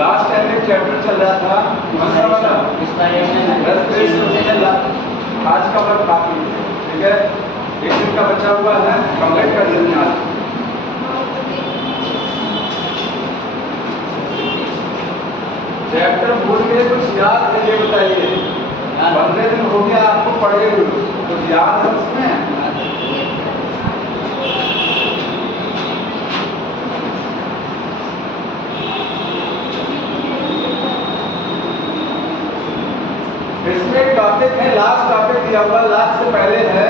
Last time में chapter चल रहा था कौन सा वाला रेस्पिरेशन। आज का वर्क बाकी है, ठीक है। एक दिन का बचा हुआ है, कंप्लीट कर लेंगे आज। चैप्टर भूल गए, कुछ याद है ये बताइए। 15 दिन हो गया आपको पढ़े हुए, कुछ याद है उसमें? इसमें टॉपिक है, लास्ट टॉपिक दिया हुआ, लास्ट से पहले है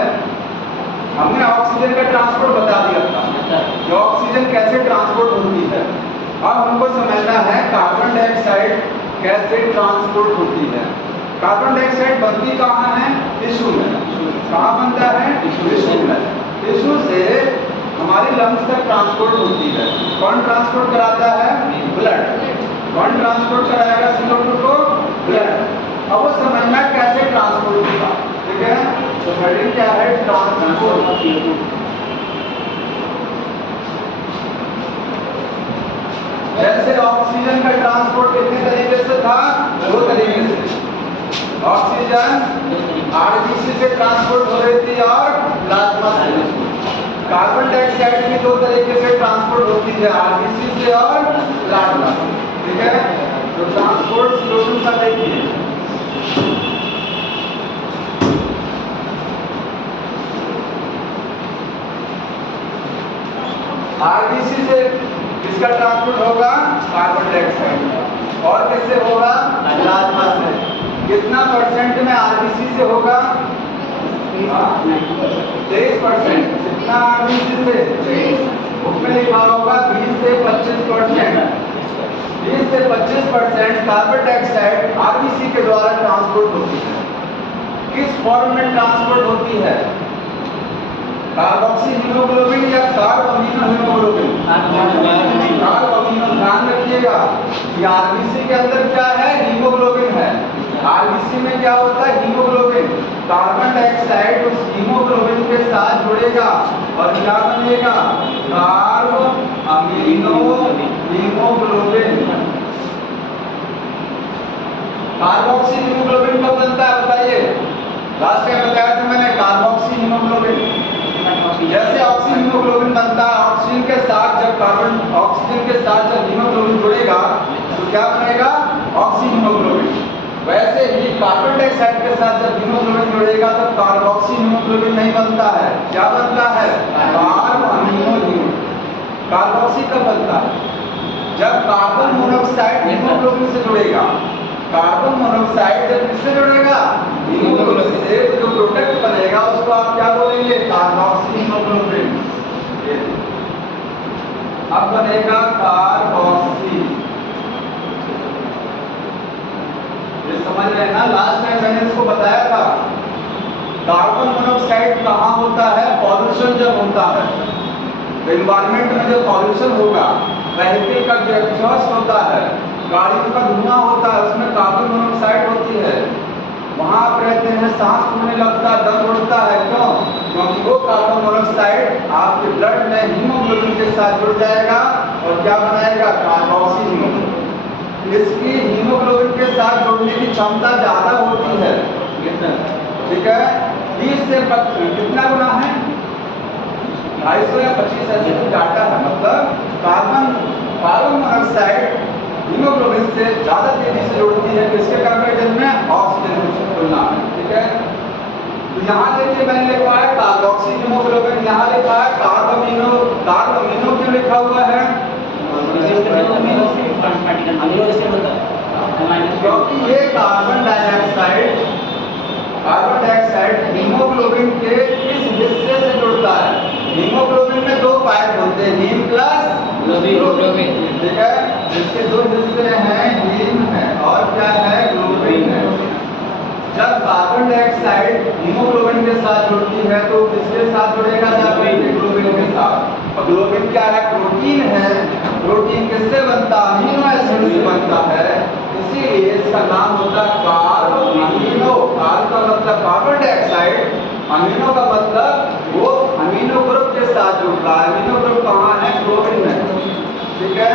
हमने ऑक्सीजन का ट्रांसपोर्ट बता दिया था कि ऑक्सीजन कैसे ट्रांसपोर्ट होती है। अब हमको समझना है कार्बन डाइऑक्साइड कैसे ट्रांसपोर्ट होती है। कार्बन डाइऑक्साइड बनती कहाँ है? टिश्यू में। कहाँ बनता है? टिश्यू में। टिश्यू से हमारी लंग्स तक ट्रांसपोर्ट होती है। कौन ट्रांसपोर्ट कराता है? ब्लड। कौन ट्रांसपोर्ट कराएगा CO2 को? ब्लड। अब वो समझना कैसे ट्रांसपोर्ट होगा, ठीक है। तो हेडिंग क्या है? Transport of CO2। जैसे ऑक्सीजन का ट्रांसपोर्ट कितने तरीके से था? 2 तरीके से। ऑक्सीजन आरबीसी से ट्रांसपोर्ट हो रही थी और प्लाज्मा से। कार्बन डाइऑक्साइड भी 2 तरीके से ट्रांसपोर्ट होती है, आरबीसी से और प्लाज्मा से, ठीक है। तो ट्रांसपोर्ट CO2 का देखिए, आरबीसी से किसका ट्रांसपोर्ट होगा? Carbon dioxide. और किससे होगा? प्लाज्मा से। कितना परसेंट में आरबीसी से होगा? 23%। कितना आरबीसी से? बुक में लिखा होगा 20 से 25%। 20 से 25% कार्बन डाइऑक्साइड आरबीसी के द्वारा ट्रांसपोर्ट होती है। किस फॉर्म में ट्रांसपोर्ट होती है? कार्बोक्सी हीमोग्लोबिन या कार्बोमिनो हीमोग्लोबिन? कार्बोमिनो। ध्यान रखिएगा कि आरबीसी के अंदर क्या है? हीमोग्लोबिन है। आरबीसी में क्या होता है? हीमोग्लोबिन। कार्बन डाइऑक्साइड उस हीमोग्लोबिन के साथ जुड़ेगा और क्या बनेगा? कार्बोमिनो हीमोग्लोबिन। कार्बोक्सी हीमोग्लोबिन कब बनता है बताइए? लास्ट टाइम बताया था मैंने, कार्बोक्सी हीमोग्लोबिन। जैसे ऑक्सीजन हीमोग्लोबिन बनता है, ऑक्सीजन के साथ जब हीमोग्लोबिन जुड़ेगा तो क्या बनेगा? Oxy haemoglobin. वैसे ही कार्बन डाइऑक्साइड के साथ जब हीमोग्लोबिन जुड़ेगा तो कार्बोक्सी हीमोग्लोबिन नहीं बनता है। क्या बनता है? कार्बोमिनो हीमोग्लोबिन। कार्बोक्सी कब बनता है? जब कार्बन मोनोऑक्साइड हीमोग्लोबिन से जुड़ेगा। कार्बन मोनोऑक्साइड जब किससे जुड़ेगा? हीमोग्लोबिन से। जो प्रोडक्ट बनेगा उसको आप क्या बोलेंगे? Carboxy haemoglobin. अब बनेगा कार्बोक्सी। ये समझ रहे हैं ना? लास्ट टाइम मैंने इसको बताया था कार्बन मोनोऑक्साइड कहाँ होता है? पॉल्यूशन जब होता है, एनवायरमेंट में जब पॉल्यूशन होगा, व्हीकल का जो एग्जॉस्ट होता है, गाड़ियों का धुआं होता है, उसमें कार्बन मोनोऑक्साइड होती है। वहाँ आप रहते हैं, सांस फूलने लगता है, दम उड़ता है। क्यों? क्योंकि वो कार्बन मोनोऑक्साइड आपके ब्लड में हीमोग्लोबिन के साथ जुड़ जाएगा और क्या बनाएगा? Carboxy haemoglobin. इसकी हीमोग्लोबिन के साथ जुड़ने की क्षमता ज्यादा होती है, ठीक है। 20 से 25 कितना गुना है? 250 या 25 ऐसे कुछ डाटा है। मतलब कार्बन मोनोऑक्साइड हीमोग्लोबिन से ज्यादा तेजी से जुड़ती है किसके कंपैरिजन में? ऑक्सीजन की तुलना में, ठीक है। तो यहाँ देखिए मैंने लिखा है कार्बोक्सी हीमोग्लोबिन, यहाँ लिखा है कार्बोमिनो। कार्बोमिनो क्यों लिखा हुआ है? क्योंकि ये कार्बन डाइऑक्साइड हीमोग्लोबिन के किस हिस्से से जुड़ता है? हीमोग्लोबिन में 2 पार्ट होते हैं, हीम प्लस ग्लोबिन, ठीक है। इसके 2 हिस्से हैं, हीम है और क्या है? ग्लोबिन है। जब कार्बन डाइऑक्साइड हीमोग्लोबिन के साथ जुड़ती है तो किसके साथ जुड़ेगा? ग्लोबिन के साथ। और ग्लोबिन क्या है? प्रोटीन है। प्रोटीन किससे बनता है? अमीनो एसिड से बनता है। इसीलिए इसका नाम होता है कार्बोमिनो। कार्ब का मतलब कार्बन डाइऑक्साइड, अमीनो का मतलब वो अमीनो ग्रुप के साथ जुड़ता है। अमीनो ग्रुप कहाँ है? ग्लोबिन में, ठीक है।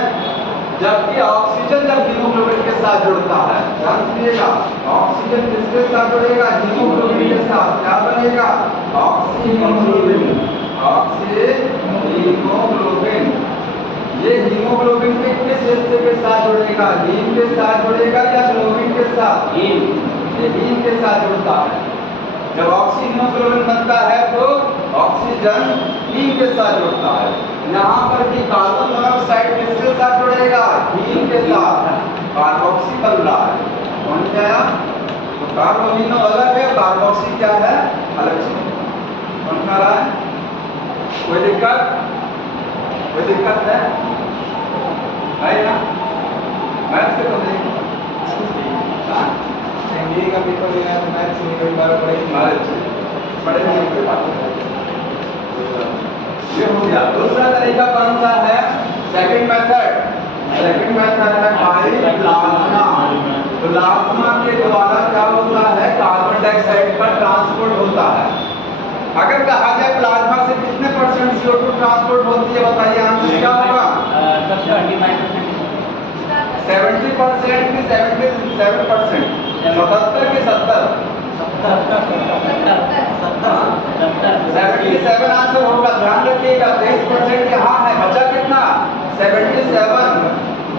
जबकि ऑक्सीजन ऑक्सीजन जब हीमोग्लोबिन के साथ जुड़ता है, ध्यान दीजिएगा, ऑक्सीजन किसके साथ जुड़ेगा? हीमोग्लोबिन के साथ। क्या बनेगा? ऑक्सीहीमोग्लोबिन। ऑक्सीहीमोग्लोबिन। ये हीमोग्लोबिन के किस हिस्से के साथ जुड़ेगा? हीम के साथ जुड़ेगा या ग्लोबिन के साथ? हीम। ये हीम के साथ जुड़ता है। जब ऑक्सीहीमोग्लोबिन बनता है तो ऑक्सीजन हीम के साथ जुड़ता है। यहाँ पर भी कार्बन मोनोऑक्साइड किसके साथ जुड़ेगा? हीम के साथ। कार्बोक्सी बन रहा है। समझ में आया? तो कार्बोनिनो अलग है, कार्बोक्सी क्या है? अलग चीज। समझ में आ रहा है? कोई दिक्कत? कोई दिक्कत है ना? मैथ्स के तो नहीं एमबीए का पेपर देना है तो मैथ्स नहीं कभी बार पढ़ेंगे। बड़े नहीं कोई बात नहीं। ये हो गया। दूसरा तरीका कौन सा है? Second method. सेकंड मेथड है बाई प्लाज्मा। प्लाज्मा के द्वारा क्या होता है? कार्बन डाइऑक्साइड का ट्रांसपोर्ट होता है। अगर कहा जाए प्लाज्मा से कितने परसेंट CO2 ट्रांसपोर्ट होती है, बताइए आंसर क्या होगा? 70% की 77%? 77 की 70? 77 आंसर होगा। ध्यान रखिएगा, 23% यहाँ है, बचा कितना? 77।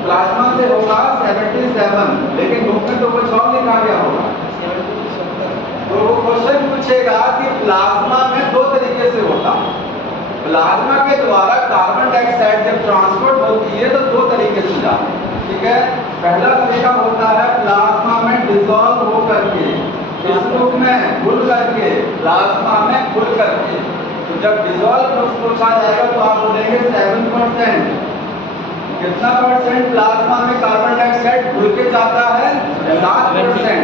प्लाज्मा से होगा 77, लेकिन बुक में तो कुछ और लिखा गया होगा। तो वो क्वेश्चन पूछेगा कि प्लाज्मा में दो तरीके से होता है। प्लाज्मा के द्वारा कार्बन डाइऑक्साइड जब ट्रांसपोर्ट होती है तो दो तरीके से जाती है। ठीक है, पहला तरीका होता है प्लाज्मा में डिसॉल्व हो करके, इस रूप में घुल करके, प्लाज्मा में घुल करके। तो जब डिसॉल्व पूछा जाएगा तो आप बोलेंगे 7%। कितना परसेंट प्लाज्मा में कार्बन डाइऑक्साइड घुल के जाता है? 7%।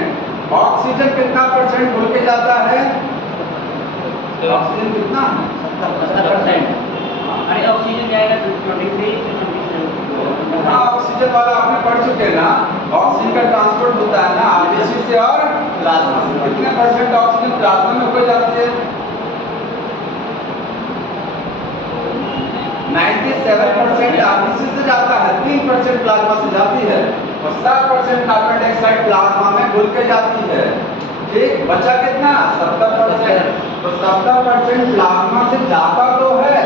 ऑक्सीजन कितना परसेंट घुल के जाता है? ऑक्सीजन कितना? 70%। अरे ऑक्सीजन जाएगा 23 हाँ, ऑक्सीजन वाला आपने पढ़ चुके हैं ना। ऑक्सीजन का ट्रांसपोर्ट होता है ना आरबीसी से और प्लाज्मा से। कितने परसेंट ऑक्सीजन प्लाज्मा में हो जाती है? 97% आरबीसी से जाता है, 3% प्लाज्मा से जाती है और 7% कार्बन डाइऑक्साइड प्लाज्मा में घुल के जाती है। ठीक, बचा कितना? 70%। तो 70% प्लाज्मा से जाता तो है,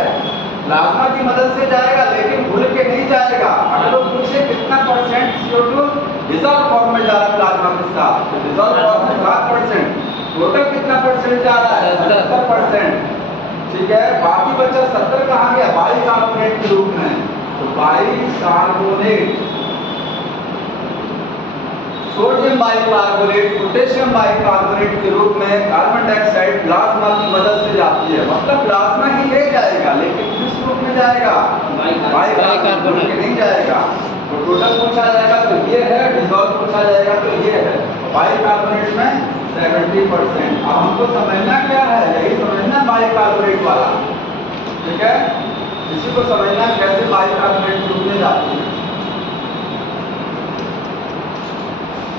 प्लाज्मा की मदद से जाएगा, लेकिन घुल के नहीं जाएगा। अगर वो पूछे कितना परसेंट CO2 डिसॉल्व फॉर्म में जा रहा है प्लाज्मा के साथ, तो डिसॉल्व फॉर्म में 7%। टोटल कितना परसेंट जा रहा है? 70%। ठीक है, बाकी बचा 70 कहाँ गया? बाइकार्बोनेट के रूप में। तो bicarbonate, sodium bicarbonate, potassium bicarbonate के रूप में कार्बन डाइऑक्साइड प्लाज्मा की मदद से जाती है। मतलब प्लाज्मा ही ले जाएगा, लेकिन किस रूप में जाएगा? बाइकार्बोनेट नहीं जाएगा। तो टोटल पूछा जाएगा तो ये है, डिसॉल्व पूछा जाएगा तो ये है। बाइकार्बोनेट में 70%। अब हमको समझना क्या है? यही समझना बाइकार्बोनेट वाला। ठीक है, इसी को समझना कैसे बाइकार्बोनेट के रूप में जाती है।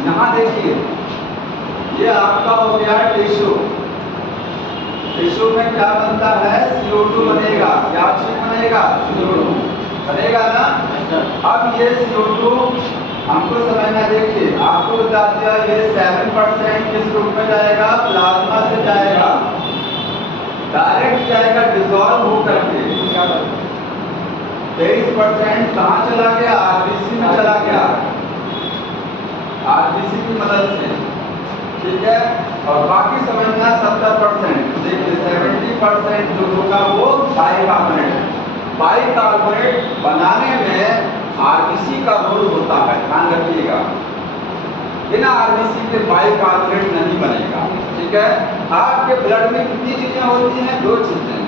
यहाँ देखिए, ये आपका हो गया टिश्यू। टिश्यू में क्या बनता है? CO2 बनेगा। क्या चीज बनेगा? CO2 बनेगा ना। अब ये CO2 हमको समझना, देखिए आपको बता दिया ये 7% किस रूप में जाएगा? प्लाज्मा से जाएगा, डायरेक्ट जाएगा डिसॉल्व हो करके। 23% कहाँ चला गया? आरबीसी में चला गया, आरबीसी की मदद से। ठीक है, और बाकी समझना 70%। देखिए 70% जो होगा वो बाइकार्बोनेट। बाइकार्बोनेट बनाने में आरबीसी का रोल होता है, ध्यान रखिएगा। बिना आरबीसी के बाइकार्बोनेट नहीं बनेगा। ठीक है, आपके ब्लड में कितनी चीजें होती हैं? दो चीजें,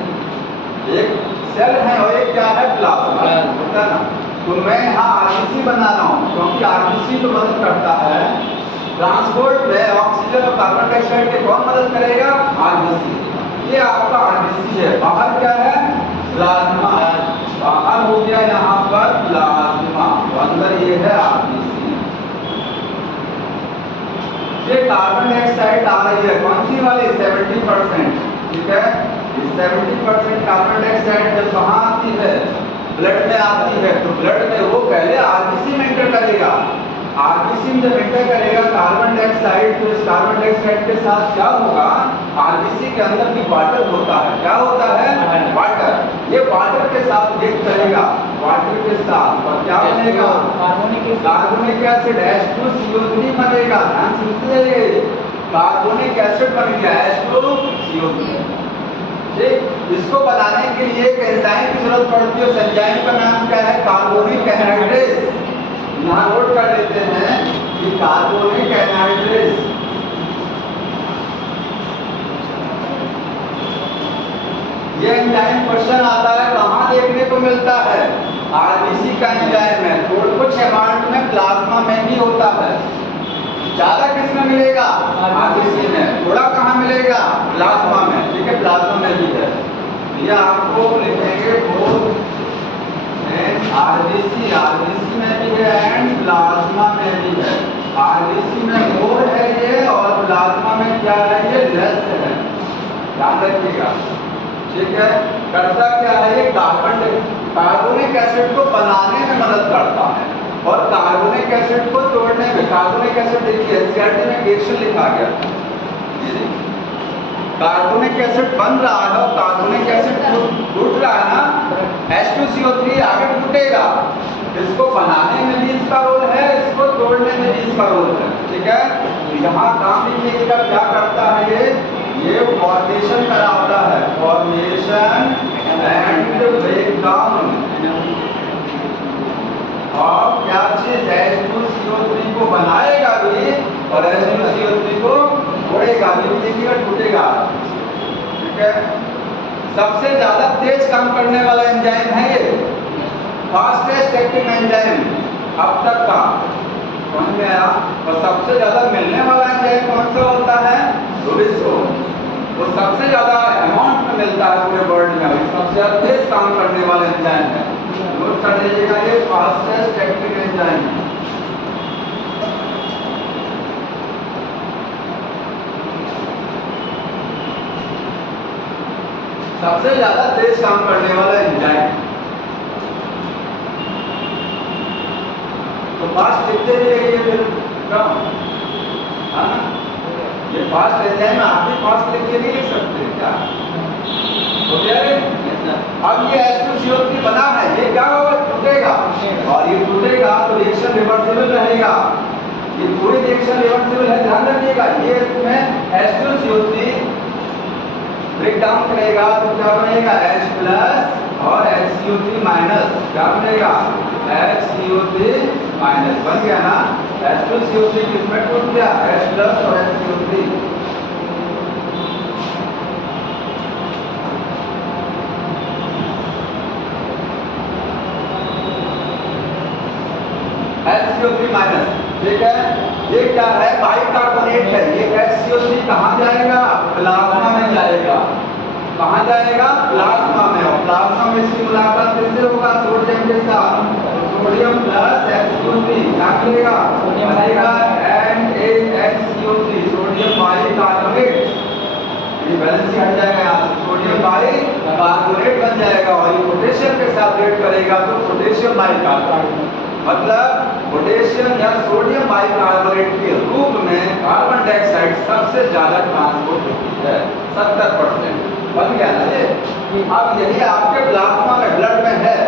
एक सेल है और एक क्या है? प्लाज्मा होता है ना। तो मैं यहाँ आरबीसी बना रहा हूँ, क्योंकि आरबीसी तो मदद करता है ट्रांसपोर्ट में ऑक्सीजन और कार्बन डाइऑक्साइड के। कौन मदद करेगा? आरबीसी। ये आपका आरबीसी है। बाहर क्या है? प्लाज्मा। बाहर हो गया यहाँ पर प्लाज्मा, अंदर ये है आरबीसी। ये कार्बन डाइऑक्साइड आ रही है, कौन सी वाली? 70%। ठीक है, 70% कार्बन डाइऑक्साइड जब कहाँ आती है? ब्लड में आती है। तो ब्लड में वो पहले आरबीसी में एंटर करेगी। करेगा, आरबीसी में जब एंटर करेगा कार्बन डाइऑक्साइड, तो इस कार्बन डाइऑक्साइड के साथ क्या होगा, आरबीसी के अंदर भी वाटर होता है। क्या होता है? वाटर। ये वाटर के साथ रिएक्ट करेगा, वाटर के साथ, और क्या बनेगा? कार्बोनिक एसिड H2CO3 बनेगा। ध्यान सुनिए, कार्बोनिक एसिड बन गया H2CO3। ठीक, इसको बनाने के लिए एक एंजाइम की जरूरत पड़ती है। उस एंजाइम का नाम क्या है? Carbonic anhydrase. यहाँ नोट कर लेते हैं कि कार्बोनिक एनहाइड्रेज, ये एंजाइम क्वेश्चन आता है कहाँ देखने को मिलता है? आरबीसी का एंजाइम है। थोड़ा कुछ अमाउंट में प्लाज्मा में भी होता है, ज्यादा किसमें मिलेगा? आरबीसी में। थोड़ा कहाँ मिलेगा? प्लाज्मा में। ठीक है, प्लाज्मा में भी है। ये आपको लिखेंगे बोथ आरबीसी, आरबीसी में भी है एंड प्लाज्मा में भी है। आरबीसी में मोर है ये, और प्लाज्मा में क्या है? ये लेस है। ध्यान रखिएगा। ठीक है, करता क्या है ये? कार्बोनिक एसिड को बनाने में मदद करता है, और कार्बोनिक एसिड को तोड़ने में। कार्बोनिक एसिड देखिए एनसीईआरटी में रिएक्शन लिखा गया, कार्बोनिक एसिड बन रहा है और कार्बोनिक एसिड टूट रहा है ना, H2CO3 आगे टूटेगा। इसको बनाने में भी इसका रोल है, इसको तोड़ने में भी इसका रोल है। ठीक है, यहाँ काम लिखिएगा क्या करता है ये फॉर्मेशन कराता है, फॉर्मेशन एंड ब्रेकडाउन। और क्या चीज? H2CO3 को बनाएगा भी और H2CO3 को तोड़ेगा भी, देखिएगा टूटेगा। ठीक है, सबसे ज्यादा तेज काम करने वाला एंजाइम है ये, फास्टेस्ट एक्टिंग एंजाइम अब तक का, समझ में आया? और सबसे ज्यादा मिलने वाला एंजाइम कौन सा होता है? रुबिसो। वो सबसे ज्यादा अमाउंट में मिलता है पूरे वर्ल्ड में, सबसे ज्यादा तेज काम करने वाला एंजाइम है। नोट कर लीजिएगा, ये फास्टेस्ट एक्टिंग एंजाइम है। सबसे ज्यादा तेज काम करने वाला एंजाइम। तो फास्ट लिखते रहिए फिर कम, हाँ, ये फास्ट एंजाइम आप भी फास्ट लिख के नहीं लिख सकते क्या? हो गया ये? अब ये H2CO3 बना है, ये क्या होगा? टूटेगा, और ये टूटेगा तो रिएक्शन रिवर्सिबल रहेगा। ये पूरी रिएक्शन रिवर्सिबल है, ध्यान रखिएगा। ये इसमें H2CO3 ब्रेक डाउन करेगा तो क्या बनेगा? H प्लस और HCO3 माइनस। क्या बनेगा? HCO3 minus. बन गया ना? H2CO3 किसमें टूट गया? H प्लस और HCO3। HCO3 minus. ठीक है, ये क्या है? बाइकार्बोनेट है। ये HCO3 कहाँ जाएगा? प्लाज्मा में जाएगा। कहाँ जाएगा? प्लाज्मा में। और प्लाज्मा में इसकी मुलाकात किससे होगा? सोडियम के साथ। सोडियम प्लस HCO3 क्या मिलेगा? बनेगा NaHCO3, सोडियम बाइकार्बोनेट। ये बैलेंस हट जाएगा यहाँ से, सोडियम बाइकार्बोनेट बन जाएगा, और ये पोटेशियम के साथ रिएक्ट करेगा तो पोटेशियम बाइकार्बोनेट। मतलब पोटेशियम या सोडियम बाइकार्बोनेट के रूप में कार्बन डाइऑक्साइड सबसे ज्यादा ट्रांसपोर्ट होती है, 70%। बन गया ना ये? अब यही आपके प्लाज्मा में, ब्लड में है।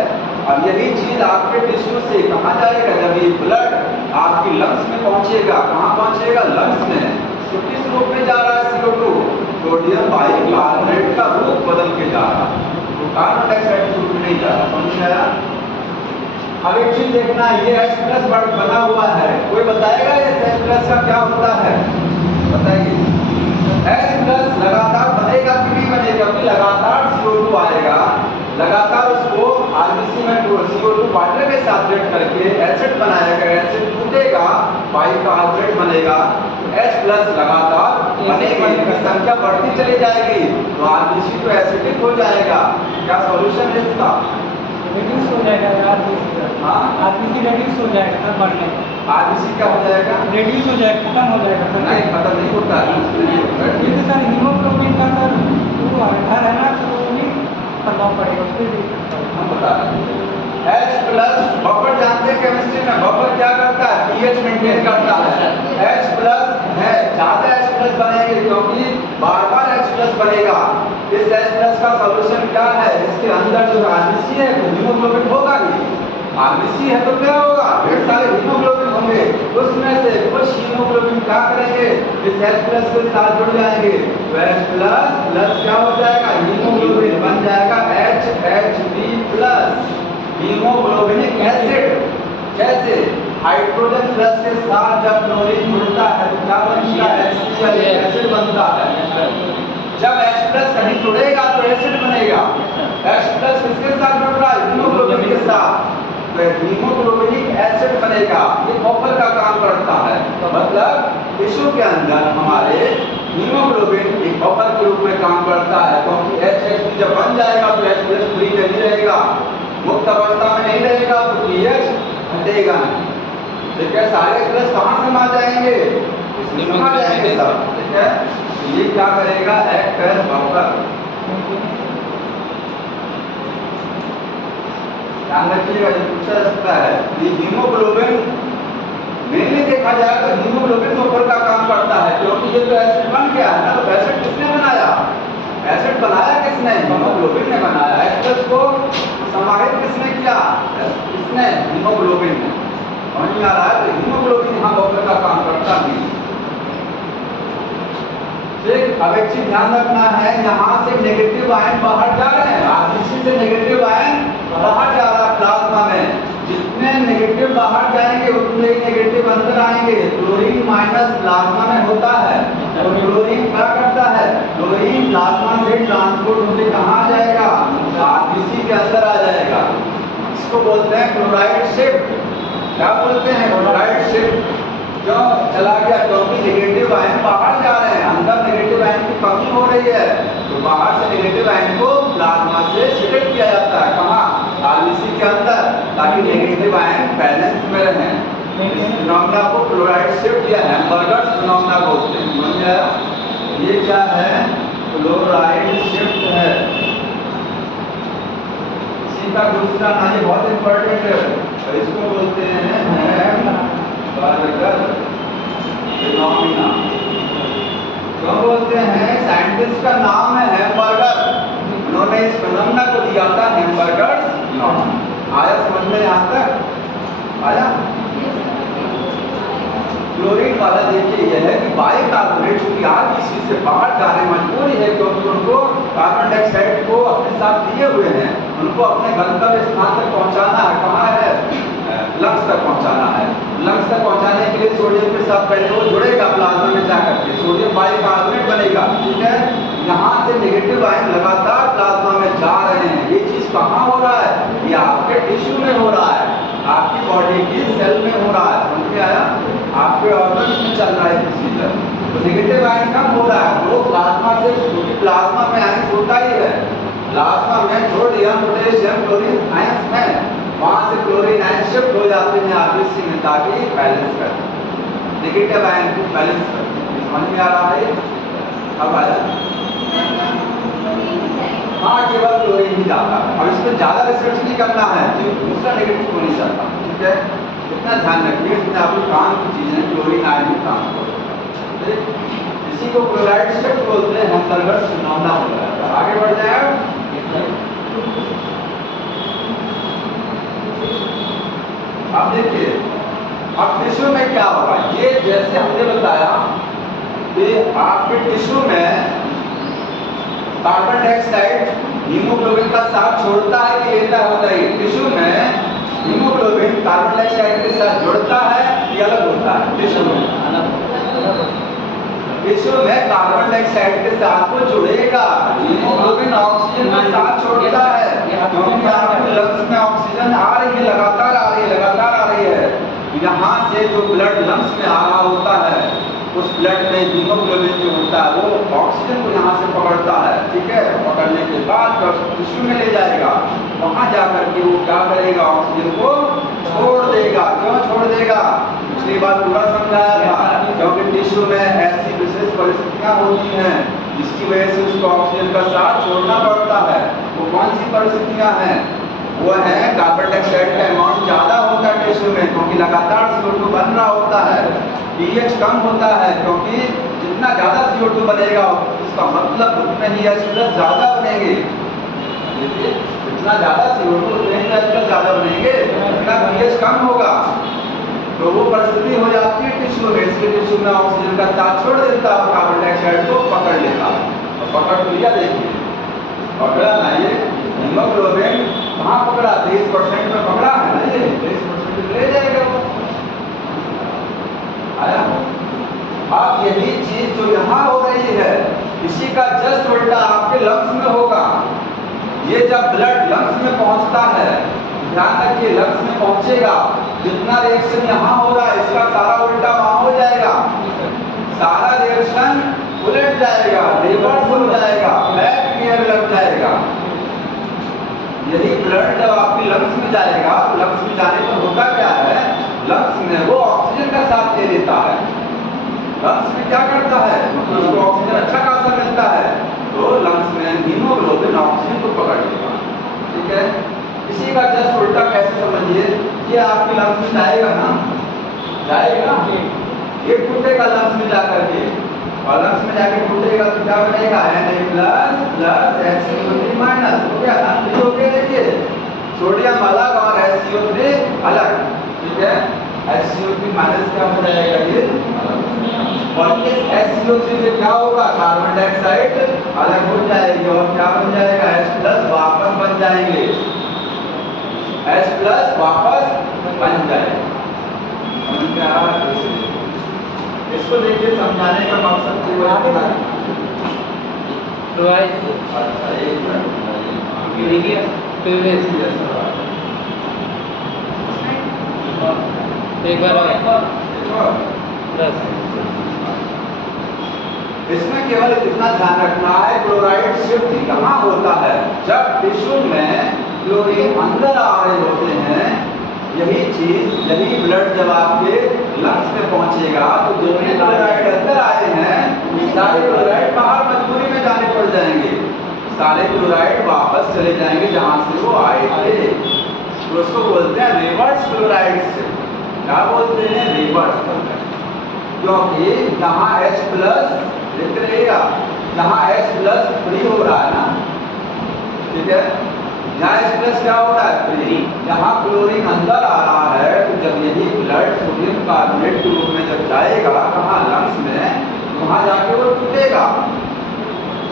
अब यही चीज आपके टिश्यू से कहाँ जाएगा? जब ये ब्लड आपकी लंग्स में पहुंचेगा, कहाँ पहुंचेगा? लंग्स में। तो किस रूप में जा रहा है CO2? सोडियम बाइकार्बोनेट का रूप बदल के जा रहा है, तो कार्बन डाइऑक्साइड के रूप में नहीं जा रहा। समझ में आया? अब एक चीज देखना, ये H प्लस बना हुआ है, कोई बताएगा ये H प्लस का क्या होता है? बताइए। H प्लस लगातार बनेगा कि नहीं बनेगा? कि लगातार CO2 आएगा, लगातार उसको आरबीसी में CO2 वाटर के साथ रिएक्ट करके एसिड बनाएगा, एसिड टूटेगा, बाइकार्बोनेट बनेगा, H प्लस लगातार बनेगी, संख्या बढ़ती चली जाएगी, तो आरबीसी तो एसिडिक हो जाएगा। क्या सॉल्यूशन है इसका? रिड्यूस हो जाएगा यार। हाँ, आरबीसी रिड्यूस हो जाएगा सर, बढ़ने। आरबीसी क्या हो जाएगा? रिड्यूस हो जाएगा, खत्म हो जाएगा सर। नहीं, खत्म नहीं होता है, ये तो सर हीमोग्लोबिन का सर वो घर है ना, तो वो नहीं प्रभाव पड़ेगा, उसको भी हम बता रहे हैं। H प्लस बफर जानते हैं क्या केमिस्ट्री में बफर क्या करता है? पीएच मेंटेन करता है। H प्लस है, ज्यादा H प्लस बनेंगे क्योंकि बार बार H प्लस बनेगा। इस H प्लस का सॉल्यूशन क्या है? इसके अंदर जो आरबीसी है वो हीमोग्लोबिन होगा ही। आरबीसी है तो क्या होगा? ढेर सारे हीमोग्लोबिन होंगे, उसमें से कुछ हीमोग्लोबिन क्या करेंगे? इस H प्लस के साथ जुड़ जाएंगे, तो H प्लस प्लस क्या हो जाएगा? हीमोग्लोबिन बन जाएगा HHB प्लस, हीमोग्लोबिनिक एसिड। जैसे हाइड्रोजन प्लस के साथ जब क्लोरीन जुड़ता है तो क्या बनता है? एसिड बनता है। जब H प्लस कहीं जुड़ेगा तो एसिड बनेगा। H प्लस किसके साथ जुड़ रहा है? हीमोग्लोबिन के साथ, तो हीमोग्लोबिनिक एसिड बनेगा। ये बफर का काम करता है, मतलब टिश्यू के अंदर हमारे हीमोग्लोबिन एक बफर के रूप में काम करता है, क्योंकि HH जब बन जाएगा तो H प्लस फ्री नहीं रहेगा, मुक्त अवस्था में नहीं रहेगा, तो पीएच घटेगा नहीं। ठीक है, सारे H प्लस कहाँ समा जाएंगे? इसमें समा जाएंगे सब। ठीक है, ये क्या करेगा? Act as buffer. ध्यान रखिएगा, ये पूछा जा सकता है। ये हीमोग्लोबिन मेनली देखा जाए तो हीमोग्लोबिन बफर का काम करता है, क्योंकि ये तो एसिड बन गया है ना। तो एसिड किसने बनाया? एसिड बनाया किसने? हीमोग्लोबिन ने बनाया। H प्लस को समाहित किसने किया? इसने, हीमोग्लोबिन ने। समझ में आ रहा है? तो हीमोग्लोबिन यहाँ बफर का काम करता है। ठीक, अब एक चीज ध्यान रखना है, यहाँ से नेगेटिव आयन बाहर जा रहे हैं, आरबीसी से नेगेटिव आयन बाहर जा रहा है प्लाज्मा में। जितने नेगेटिव बाहर जाएंगे उतने ही नेगेटिव अंदर आएंगे। क्लोरीन माइनस प्लाज्मा में होता है, तो क्लोरीन क्या करता है? क्लोरीन प्लाज्मा से ट्रांसपोर्ट होकर कहाँ जाएगा? आरबीसी के अंदर आ जाएगा। इसको बोलते हैं क्लोराइड शिफ्ट। क्या बोलते हैं? Chloride shift. क्यों चला गया? क्योंकि नेगेटिव आयन बाहर जा रहे हैं, अंदर नेगेटिव आयन की कमी हो रही है, तो बाहर से नेगेटिव आयन को प्लाज्मा से शिफ्ट किया जाता है। कहाँ? आरबीसी के अंदर, ताकि नेगेटिव आयन बैलेंस में रहें। इस फिनोमेना को क्लोराइड शिफ्ट या हैम्बर्गर फिनोमेना बोलते हैं। समझ में आया? ये क्या है? क्लोराइड शिफ्ट है। इसी का दूसरा नाम, ये बहुत इंपॉर्टेंट है, और इसको बोलते हैं हैम्बर्गर फिनोमेना। क्यों बोलते हैं? साइंटिस्ट का नाम है हैम्बर्गर, उन्होंने इस फिनोमेना को दिया था हैम्बर्गर फिनोमेना। आया समझ में यहाँ तक? आया? क्लोरीन वाला देखिए यह है कि बाइकार्बोनेट चूंकि आरबीसी से बाहर जाने मजबूरी है, क्योंकि उनको कार्बन डाइऑक्साइड को अपने साथ लिए हुए हैं, उनको अपने गंतव्य स्थान तक पहुंचाना है। कहाँ है? लंग्स तक पहुंचाना है। लंग्स तक पहुंचाने के लिए सोडियम के साथ पहले वो जुड़ेगा प्लाज्मा में जाकर के, सोडियम बाइकार्बोनेट बनेगा। ठीक है, यहाँ से नेगेटिव आयन लगातार प्लाज्मा में जा रहे हैं। ये चीज कहाँ हो रहा है? ये आपके टिश्यू में हो रहा है, आपकी बॉडी की सेल में हो रहा है। समझ में आया? आपके ऑर्गन्स में चल रहा है प्रोसीजर। तो नेगेटिव आयन कम हो रहा है, वो प्लाज्मा से, क्योंकि प्लाज्मा में आयन होता ही है, प्लाज्मा में सोडियम पोटेशियम क्लोरीन आयन है, वहां से क्लोरीन आयन शिफ्ट हो जाते हैं आरबीसी में, ताकि बैलेंस करें नेगेटिव आयन को, बैलेंस करें। समझ में आ रहा है? अब आया? हाँ, केवल क्लोरीन ही जाता है। अब इसमें ज्यादा रिसर्च नहीं करना है, जो दूसरा नेगेटिव को नहीं जाता। ठीक है, इतना ध्यान रखिए, इतने आपके काम की चीजें क्लोरीन आयन ट्रांसपोर्ट। इसी को क्लोराइड शिफ्ट बोलते हैं, हैम्बर्गर फिनोमेना बोला जाता है। आगे बढ़ जाए। अब देखिए, अब टिश्यू में क्या होगा? ये जैसे हमने बताया कि आपके टिश्यू में कार्बन डाइऑक्साइड हीमोग्लोबिन का साथ छोड़ता है कि लेता है? बताइए। टिश्यू में हीमोग्लोबिन कार्बन डाइऑक्साइड के साथ जुड़ता है कि अलग होता है? टिश्यू में टिश्यू में कार्बन डाइऑक्साइड के साथ वो जुड़ेगा। हीमोग्लोबिन ऑक्सीजन का साथ छोड़ता है, क्योंकि आपके लंग्स में ऑक्सीजन आ रही है, लगातार आ रही है, लगातार आ रही है। यहाँ से जो ब्लड लंग्स में आ रहा होता है, उस ब्लड में हीमोग्लोबिन जो होता है वो ऑक्सीजन को यहाँ से पकड़ता है। ठीक है, पकड़ने के बाद टिश्यू में ले जाएगा, वहाँ जाकर के वो क्या करेगा? ऑक्सीजन को छोड़ देगा। क्यों छोड़ देगा? पिछली बार पूरा समझाया था, क्योंकि टिश्यू में ऐसी विशेष परिस्थितियाँ होती हैं जिसकी वजह से उसको ऑक्सीजन का साथ छोड़ना पड़ता है। वो कौन सी परिस्थितियाँ हैं? वो है कार्बन डाइऑक्साइड का अमाउंट ज़्यादा होता है टिश्यू में, क्योंकि लगातार CO2 बन रहा होता है। pH कम होता है, क्योंकि जितना ज़्यादा CO2 बनेगा उसका मतलब उतना ही H+ ज़्यादा बनेंगे। जितना ज़्यादा CO2 उतने ही H+ ज़्यादा बनेंगे, उतना pH कम होगा। तो वो परिस्थिति हो जाती है टिश्यू में, इसके टिश्यू में ऑक्सीजन का साथ छोड़ देता है, कार्बन डाइऑक्साइड को पकड़ लेता है। और पकड़ तो लिया, देखिए पकड़ा ना, ये हीमोग्लोबिन कहाँ पकड़ा, 23% में पकड़ा है ना, ये 23% ले जाएगा वो। आया? अब यही चीज जो यहाँ हो रही है, इसी का जस्ट उल्टा आपके लंग्स में होगा। ये जब ब्लड लंग्स में पहुंचता है, ध्यान रखिए, लंग्स में पहुंचेगा, जितना रिएक्शन यहाँ हो रहा है इसका सारा उल्टा वहां हो जाएगा। सारा रिएक्शन उलट जाएगा, रिवर्स हो जाएगा, बैक गियर लग जाएगा। यही ब्लड जब आपकी लंग्स में जाएगा, तो लंग्स में जाने पर होता क्या है, लंग्स में वो ऑक्सीजन का साथ ले लेता है। लंग्स में क्या करता है, उसको ऑक्सीजन अच्छा खासा मिलता है, तो लंग्स में हीमोग्लोबिन ऑक्सीजन को पकड़ लेगा। ठीक है, इसी का जस्ट उल्टा कैसे समझिए, ये आपकी लंग्स में जाएगा ना, जाएगा, ये टूटेगा लंग्स में जाकर के, और लंग्स में जाके टूटेगा तो क्या बनेगा, Na++ HCO3- हो गया ना, हो गया। देखिए सोडियम अलग और HCO3 अलग, ठीक है, HCO3- क्या हो जाएगा ये, और इस HCO3 से क्या होगा, कार्बन डाइऑक्साइड अलग हो जाएगी और क्या बन जाएगा, H+ वापस बन जाएंगे, H+ वापस बन जाएगा। समझ में आ रहा है? इसको देखिए, समझाने का मकसद केवल इतना है। अच्छा, एक इसमें केवल इतना ध्यान रखना है, क्लोराइड शिफ्ट कहाँ होता है, जब टिश्यू में क्लोरीन अंदर आ रहे होते हैं। यही चीज, यही ब्लड जब आपके लंग्स में पहुंचेगा, तो जितने क्लोराइड अंदर आए हैं, सारे क्लोराइड बाहर मजबूरी में जाने पड़ जाएंगे, सारे क्लोराइड वापस चले जाएंगे जहां से वो आए थे। तो उसको बोलते हैं रिवर्स क्लोराइड शिफ्ट। क्या बोलते हैं, रिवर्स, क्योंकि यहाँ H+ लिख रहिएगा, यहाँ H+ फ्री हो रहा है ना, ठीक है, यहाँ H+ क्या हो रहा है, फ्री। यहाँ क्लोरीन अंदर आ रहा है, तो जब यही ब्लड सोडियम कार्बोनेट के रूप में जब जाएगा कहाँ, लंग्स में, वहाँ जाके वो टूटेगा,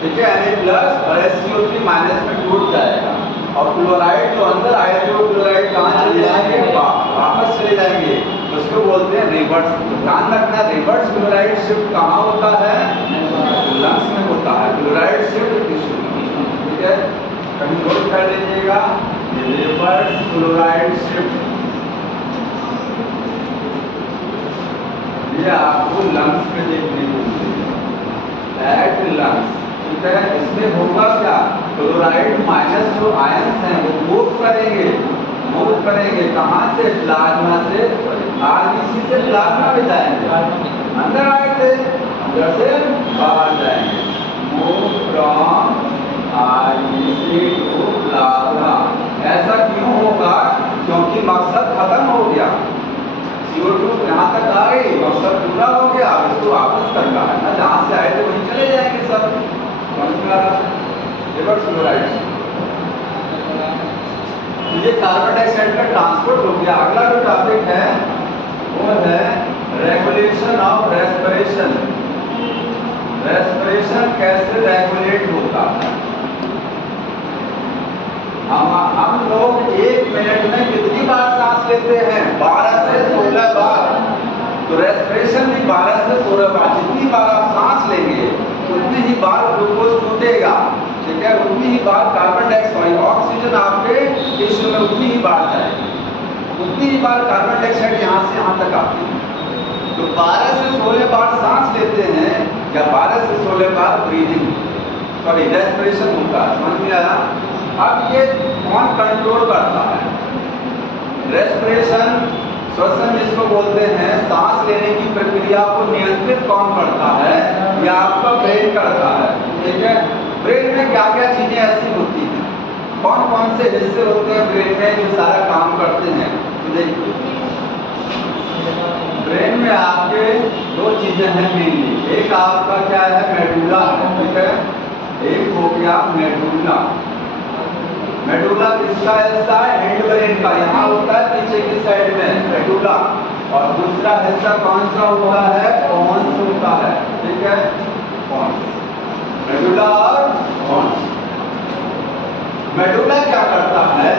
ठीक है, Na+ और HCO3- में टूट जाएगा, और क्लोराइड जो अंदर आए थे वो क्लोराइड कहाँ चले जाएंगे, वापस चले जाएंगे। उसको बोलते हैं रिवर्स। ध्यान रखना, रिवर्स क्लोराइड शिफ्ट कहाँ होता है, लंग्स में होता है, क्लोराइड शिफ्ट टिश्यू में, ठीक है, कहीं नोट कर लीजिएगा, रिवर्स क्लोराइड शिफ्ट, ये आपको लंग्स में देखने को मिलेगा, एट लंग्स, ठीक है। इसमें होगा क्या, क्लोराइड माइनस जो आयंस हैं वो मूव करेंगे कहाँ से, प्लाज्मा से, RBC से प्लाज्मा में जाएंगे, अंदर आए थे, अंदर से बाहर जाएंगे, move from RBC to plasma. ऐसा क्यों होगा, क्योंकि मकसद खत्म हो गया, CO2 यहाँ तक आ गई, मकसद पूरा हो गया, इसको वापस करना है ना, जहाँ से आए थे वहीं चले जाएंगे सब। समझ में आ रहा है, रिवर्स क्लोराइड। ये कार्बन डाइऑक्साइड का ट्रांसपोर्ट हो गया। अगला जो टॉपिक है वो है रेगुलेशन ऑफ रेस्पिरेशन। रेस्पिरेशन कैसे रेगुलेट होता है, हम लोग 1 मिनट में कितनी बार सांस लेते हैं, 12 से 16 बार। तो रेस्पिरेशन भी 12 से 16 बार, जितनी बार आप सांस लेंगे उतनी ही बार ग्लूकोज टूटेगा, ठीक है, उतनी ही बार कार्बन डाइऑक्साइड, ऑक्सीजन आपके टिश्यू में उतनी ही बार जाएगी, उतनी ही बार कार्बन डाइऑक्साइड यहाँ से यहाँ तक आती है। तो 12 से 16 बार सांस लेते हैं, या 12 से 16 बार ब्रीदिंग, सॉरी रेस्पिरेशन होता है। समझ में आया? अब ये कौन कंट्रोल करता है रेस्पिरेशन, श्वसन जिसको बोलते हैं, सांस लेने की प्रक्रिया को नियंत्रित कौन करता है, या आपका ब्रेन करता है, ठीक है। ब्रेन में क्या क्या चीजें ऐसी होती हैं कौन कौन से हिस्से होते हैं ब्रेन में जो सारा काम करते हैं? तो देखिए, ब्रेन में आपके दो चीजें हैं मेनली। एक आपका क्या है, मेडुला है, ठीक है। एक हो गया मेडुला। मेडुला किसका हिस्सा है? हेड ब्रेन का, यहाँ होता है पीछे की साइड में मेडुला। और दूसरा हिस्सा कौन सा होता है? पोन्स होता है, ठीक है, पोन्स। मेडुला और पोन्स। मेडुला क्या करता है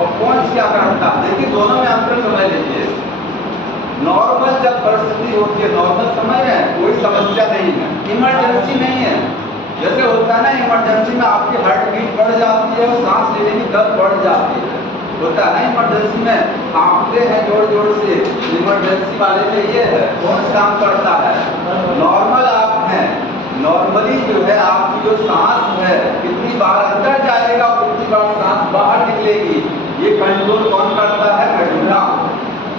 और पोन्स क्या करता है? देखिए दोनों में अंतर समझ लीजिए। नॉर्मल जब परिस्थिति होती है, नॉर्मल समझ रहे हैं, कोई समस्या नहीं है, इमरजेंसी नहीं है। जैसे होता है ना, इमरजेंसी में आपकी हार्ट बीट बढ़ जाती है और सांस लेने की दर बढ़ जाती है, होता है ना। इमरजेंसी में कांपते हैं जोर जोर से, इमरजेंसी वाले में ये है, कौन काम करता है? नॉर्मल आप हैं, नॉर्मली जो है आपकी जो सांस है कितनी बार अंदर जाएगा और कितनी बार सांस बाहर निकलेगी, ये कंट्रोल कौन करता है? मेडुला।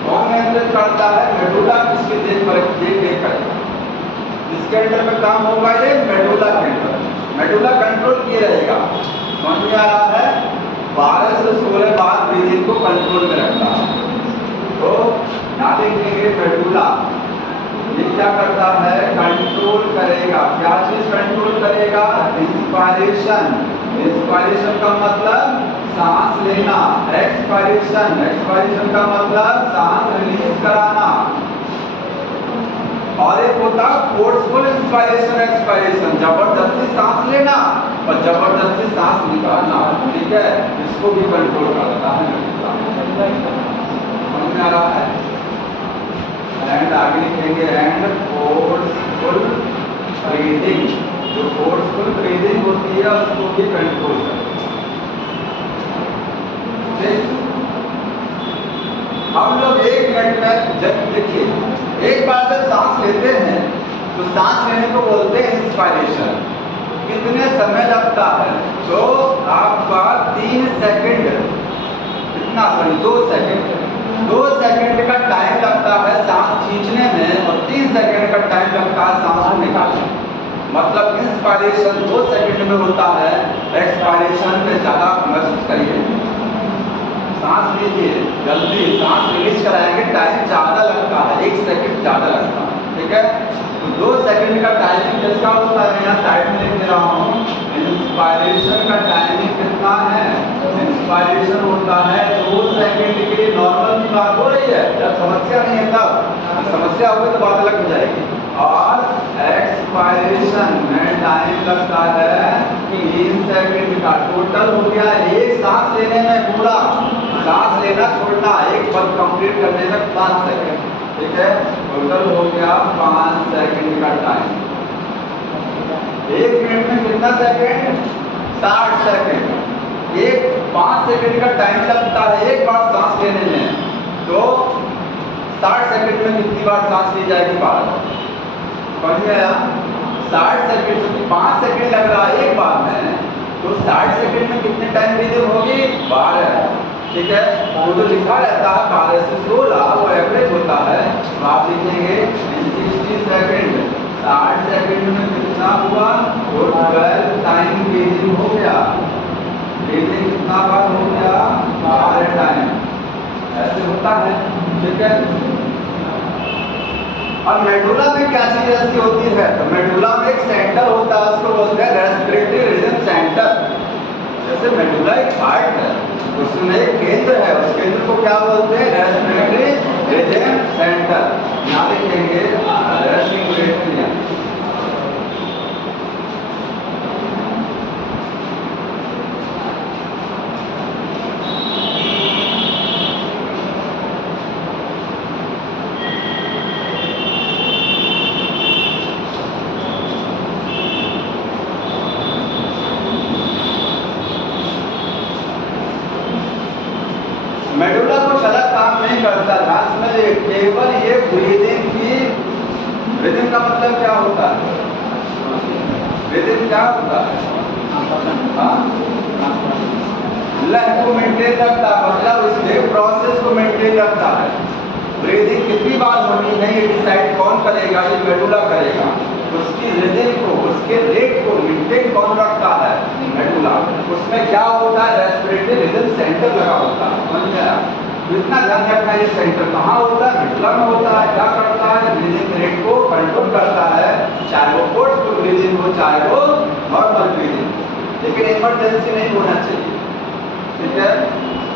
कौन नियंत्रित करता है? मेडुला। किसके देख कर इसके अंडर में काम होगा, ये मेडुला के अंडर। मेडुला कंट्रोल किए रहेगा। समझ में आ रहा है? 12 से 16 बार ब्रीदिंग को कंट्रोल में रखता है। तो यहाँ देखेंगे मेडुला ये क्या करता है? कंट्रोल करेगा। क्या चीज कंट्रोल करेगा? इंस्पायरेशन। इंस्पायरेशन का मतलब सांस लेना। एक्सपायरेशन, एक्सपायरेशन का मतलब सांस रिलीज कराना। और एक होता है फोर्सफुल इंस्पायरेशन एक्सपायरेशन, जबरदस्ती सांस लेना और जबरदस्ती सांस निकालना, ठीक है, इसको भी कंट्रोल करता है। समझ में आ रहा है? एंड आगे लिखेंगे एंड फोर्सफुल ब्रीदिंग। जो फोर्सफुल ब्रीदिंग होती है उसको भी कंट्रोल करता है। हम लोग 1 मिनट में जब देखिए, एक बार जब सांस लेते हैं तो सांस लेने को बोलते हैं इंस्पायरेशन। कितने समय लगता है? तो आपका 3 सेकंड, कितना, सॉरी 2 सेकंड, 2 सेकंड का टाइम लगता है सांस खींचने में और 3 सेकंड का टाइम लगता है सांस को निकालने में। मतलब इंस्पायरेशन 2 सेकंड में होता है, एक्सपायरेशन में ज़्यादा महसूस करिए। सांस लीजिए, जल्दी सांस रिलीज कराएंगे, टाइम ज़्यादा लगता है, 1 सेकंड ज़्यादा लगता है, ठीक है। तो 2 सेकंड का टाइमिंग जिसका होता है, यहाँ साइड में लिख दे रहा हूँ। इंस्पायरेशन का टाइमिंग कितना है? इंस्पायरेशन होता है 2 सेकंड के लिए। नॉर्मल की बात हो रही है, जब समस्या नहीं है तब, समस्या होगी तो बात अलग हो जाएगी। और एक्सपायरेशन में टाइम लगता है 3 सेकंड का। टोटल हो गया एक सांस लेने में, पूरा सांस लेना छोड़ना, एक पद कंप्लीट करने में 5 सेकंड, ठीक है। टोटल हो गया 5 सेकंड का टाइम। 1 मिनट में कितना सेकंड? 60 सेकंड। एक 5 सेकंड का टाइम लगता है एक बार सांस लेने में, तो 60 सेकंड में कितनी बार सांस ली जाएगी? 12। समझ में आया? 60 सेकंड, 5 सेकंड लग रहा है एक बार में, तो 60 सेकंड में कितने टाइम ब्रीदिंग होगी? 12, ठीक है। वो जो लिखा रहता है 12 से 16 वो एवरेज होता है, तो आप लिखेंगे 60 सेकंड। 60 सेकंड में कितना हुआ? तो 12 टाइम ब्रीदिंग हो गया। ब्रीदिंग कितना बार हो गया? 12 टाइम। ऐसे होता है, ठीक है। और मेडुला में क्या चीज ऐसी होती है? तो मेडुला में एक सेंटर होता है, उसको बोलते हैं रेस्पिरेटरी रिदम सेंटर। जैसे मेडुला एक हार्ट है, उसमें एक केंद्र है, उस केंद्र को क्या बोलते हैं? Respiratory rhythm centre. यहाँ लिखेंगे रेस्पिरेटरी। मेडुला कुछ अलग काम नहीं करता था, इसमें केवल ये ब्रीदिंग की, ब्रीदिंग का मतलब क्या होता है? ब्रीदिंग क्या होता है? लय को मेंटेन रखता है, मतलब इसके प्रोसेस को मेंटेन रखता है। ब्रीदिंग कितनी बार होनी है ये डिसाइड कौन करेगा? ये मेडुला करेगा। उसकी रिदम को, उसके उसके रेट को मेंटेन कौन रखता है? मेडुला। उसमें क्या होता है? रेस्पिरेटरी रिदम सेंटर लगा होता है, समझ में आया? इतना ध्यान रखना, ये सेंटर कहाँ होता है? मेडुला में होता है। क्या करता है? ब्रीदिंग रेट को कंट्रोल करता है, चाहे वो फोर्सफुल ब्रीदिंग हो, चाहे वो नॉर्मल ब्रीदिंग, लेकिन इमरजेंसी नहीं होना चाहिए, ठीक है?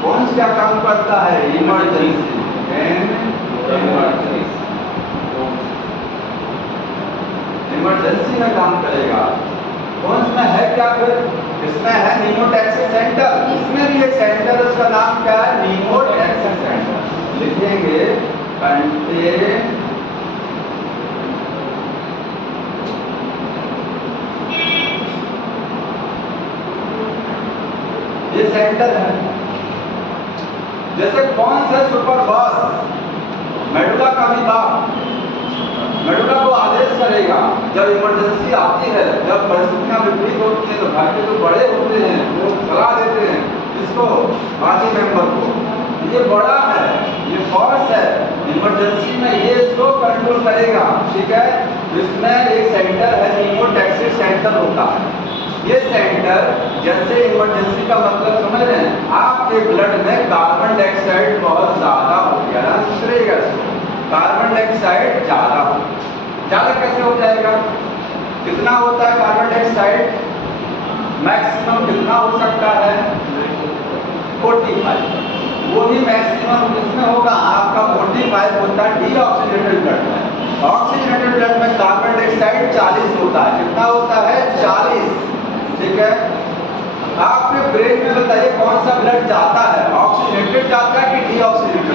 कौन क्या काम करता है? इमरजेंसी। इमरजेंसी में काम करेगा। कौन में है क्या? फिर इसमें है नीमोटैक्सी सेंटर। इसमें भी एक सेंटर, उसका नाम क्या है? नीमोटैक्सी सेंटर। लिखेंगे कंटेन ये सेंटर है। जैसे कौन सा सुपर बॉस मेडुला का भी बाप मेडुला को आदेश करेगा जब इमरजेंसी आती है, जब परिस्थितियां विपरीत होती हैं, तो घर के जो बड़े होते हैं वो सलाह देते हैं इसको, पार्टी मेंबर को, ये बड़ा है, ये फोर्स है, इमरजेंसी में ये इसको कंट्रोल करेगा, ठीक है? इसमें एक सेंटर है, नीमोटैक्सी सेंटर होता है। ये सेंटर, जैसे इमरजेंसी का मतलब समझ रहे हैं, आपके ब्लड में कार्बन डाइऑक्साइड बहुत ज्यादा हो गया, कार्बन डाइऑक्साइड ज्यादा कैसे हो जाएगा? कितना होता है कार्बन डाइऑक्साइड? मैक्सिमम कितना हो सकता है? 45। वो भी मैक्सिमम किसमें होगा? आपका 45 होता है डीऑक्सीजेनेटेड ब्लड में। ऑक्सीजनेटेड ब्लड में कार्बन डाइऑक्साइड 40 होता है। कितना होता है? 40, ठीक है? आपके ब्रेन में बताइए कौन सा ब्लड जाता है? ऑक्सीजनेटेड जाता है कि डीऑक्सीजनेटेड?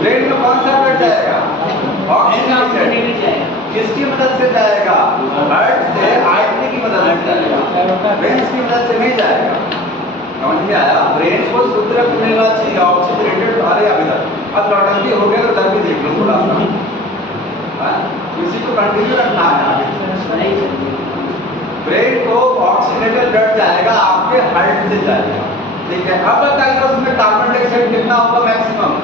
ब्रेन में कौन सा ब्लड जाएगा? ऑक्सीजनेटेड। किसकी मदद से जाएगा? हार्ट से, आर्टरी की मदद से जाएगा, ब्रेन की मदद से नहीं जाएगा। समझ में आया? ब्रेन को शुद्ध रक्त मिलना चाहिए, ऑक्सीजनेटेड। अरे अभी तक अब लौटंकी हो गया तो दर भी देख लो थोड़ा सा, किसी को कंटिन्यू रखना है आगे। ब्रेन को ऑक्सीजनेटेड ब्लड जाएगा, आपके हार्ट से जाएगा, ठीक है? अब बताइए उसमें कार्बन डाइऑक्साइड कितना होगा मैक्सिमम?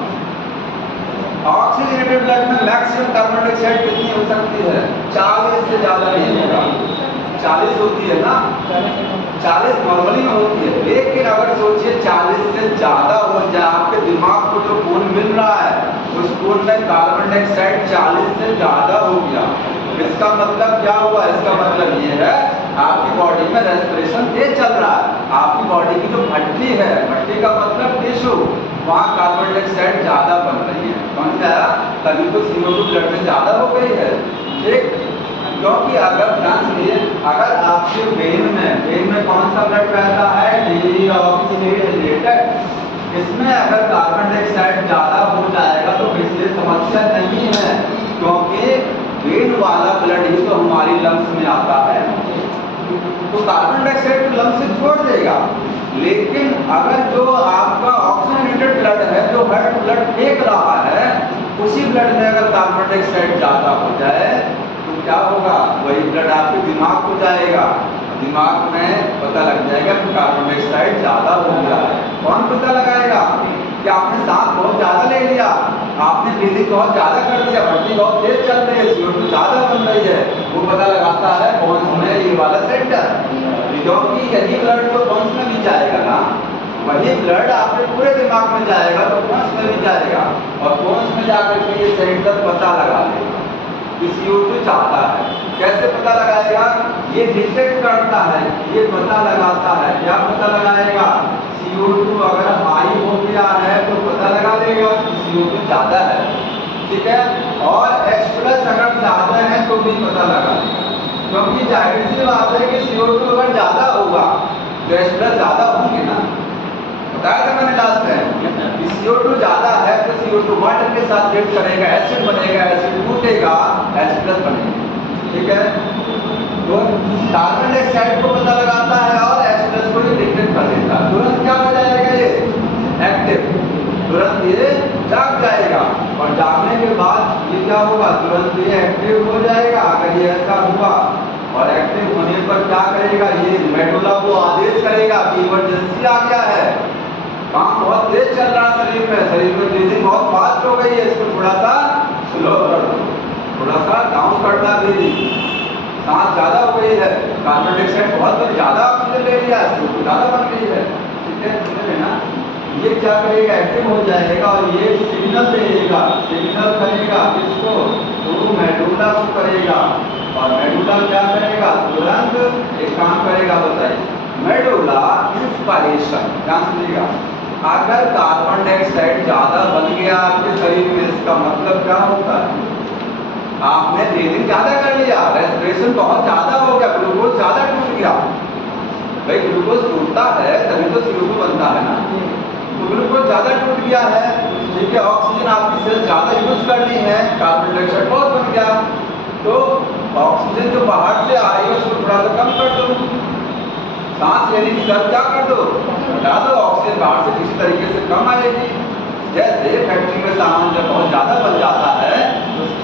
ऑक्सीजनेटेड ब्लड में मैक्सिमम कार्बन डाइऑक्साइड कितनी हो सकती है? 40 से ज्यादा नहीं होगा। 40 होती है ना? 40 नॉर्मली में होती है, लेकिन अगर सोचिए 40 से ज्यादा हो जाए, आपके दिमाग को जो खून मिल रहा है उस खून में कार्बन डाइऑक्साइड 40 से ज्यादा हो गया, इसका मतलब क्या हुआ? इसका मतलब ये है आपकी बॉडी में रेस्पिरेशन तेज चल रहा है, आपकी बॉडी की जो भट्टी है, भट्टी का मतलब टिश्यू, वहाँ कार्बन डाइऑक्साइड ज्यादा बन रही है, समझ में आया? तभी तो CO2 ब्लड में ज्यादा हो गई है, ठीक? क्योंकि अगर ध्यान से, अगर आपके वेन में कौन सा ब्लड रहता है? डीऑक्सीजनेटेड। इसमें अगर कार्बन डाइऑक्साइड ज्यादा हो जाएगा तो इसलिए समस्या नहीं है, क्योंकि वेन वाला ब्लड ही तो हमारी लंग्स में आता है, तो कार्बन डाइऑक्साइड को लंग्स से छोड़ देगा। लेकिन अगर जो आपका ऑक्सीजनेटेड ब्लड है, जो हार्ट ब्लड फेंक रहा है, उसी ब्लड में अगर कार्बन डाइऑक्साइड ज्यादा हो जाए तो क्या होगा? वही ब्लड आपके दिमाग को जाएगा, दिमाग में पता लग जाएगा कि कार्बन डाइऑक्साइड ज्यादा हो गया है। कौन पता लगाएगा? कि आपने सांस बहुत ज्यादा ले लिया, आपने ब्रीदिंग बहुत ज्यादा कर दिया, भट्टी बहुत तेज चल रही है, CO2 ज्यादा बन रही है, वो पता लगाता है कौन में? ये वाला सेंटर। क्योंकि यदि ब्लड तो कौन में भी जाएगा ना, वही ब्लड आपके पूरे दिमाग में जाएगा तो कौन में भी जाएगा, और कौन में जाकर के ये सेंटर पता लगा लेगा कि CO2 चाहता है। कैसे पता लगाएगा? ये डिटेक्ट करता है, ये पता लगाता है। क्या पता लगाएगा? CO2 अगर हाई हो गया है तो पता लगा देगा कि CO2 ज्यादा है, ठीक है? और H+ अगर ज्यादा है तो भी पता लगा देगा, क्योंकि जाहिर सी बात है कि CO2 अगर ज्यादा होगा तो H+ ज्यादा होंगे ना। बताया था मैंने लास्ट टाइम कि CO2 ज्यादा है तो CO2 वाटर के साथ रिएक्ट करेगा, एसिड बनेगा, एसिड टूटेगा, H+ बनेगा, ठीक है? तो कार्बन डाइऑक्साइड को पता लगाता है और H+ को डिटेक्ट कर देता है। तुरंत क्या हो जाएगा? ये एक्टिव, तुरंत ये जाग जाएगा, और जागने के बाद ये क्या होगा? तुरंत ये एक्टिव हो जाएगा। अगर ये ऐसा हुआ और एक्टिव होने पर क्या करेगा? ये मेडुला को आदेश करेगा कि इमरजेंसी आ गया है, काम बहुत तेज चल रहा है शरीर में ब्रीदिंग बहुत फास्ट हो गई है, इसको थोड़ा सा स्लो कर दो, थोड़ा सा डाउन करना ब्रीदिंग, सांस ज़्यादा हो गई है, कार्बन डाइऑक्साइड बहुत ज़्यादा ऑक्सीजन ले लिया है, CO2 ज़्यादा बन गई है, ठीक है, समझ रहे ना। ये क्या करेगा, एक्टिव हो जाएगा और ये सिग्नल देगा, सिग्नल करेगा किसको, तो मेडुला को करेगा, और मेडुला क्या करेगा, तुरंत एक काम करेगा, बताइए। मेडुला इंस्पायरेशन, ध्यान सुनिएगा, अगर कार्बन डाइऑक्साइड ज़्यादा बन गया आपके शरीर में, इसका मतलब क्या होता है, आपने ब्रीदिंग ज़्यादा कर लिया, रेस्पिरेशन बहुत ज़्यादा हो गया, ग्लूकोज ज़्यादा टूट गया। भाई ग्लूकोज टूटता है तभी तो CO2 बनता है ना, तो ग्लूकोज ज़्यादा टूट गया है, ठीक है, ऑक्सीजन आपकी सेल ज़्यादा यूज कर ली है, कार्बन डाइऑक्साइड बहुत बन गया, तो ऑक्सीजन जो बाहर से आ रही है उसको थोड़ा सा कम कर दो, सांस लेने की दर क्या कर दो, घटा दो, ऑक्सीजन बाहर से किसी तरीके से कम आएगी। जैसे फैक्ट्री में सामान जब बहुत ज़्यादा बन जाता है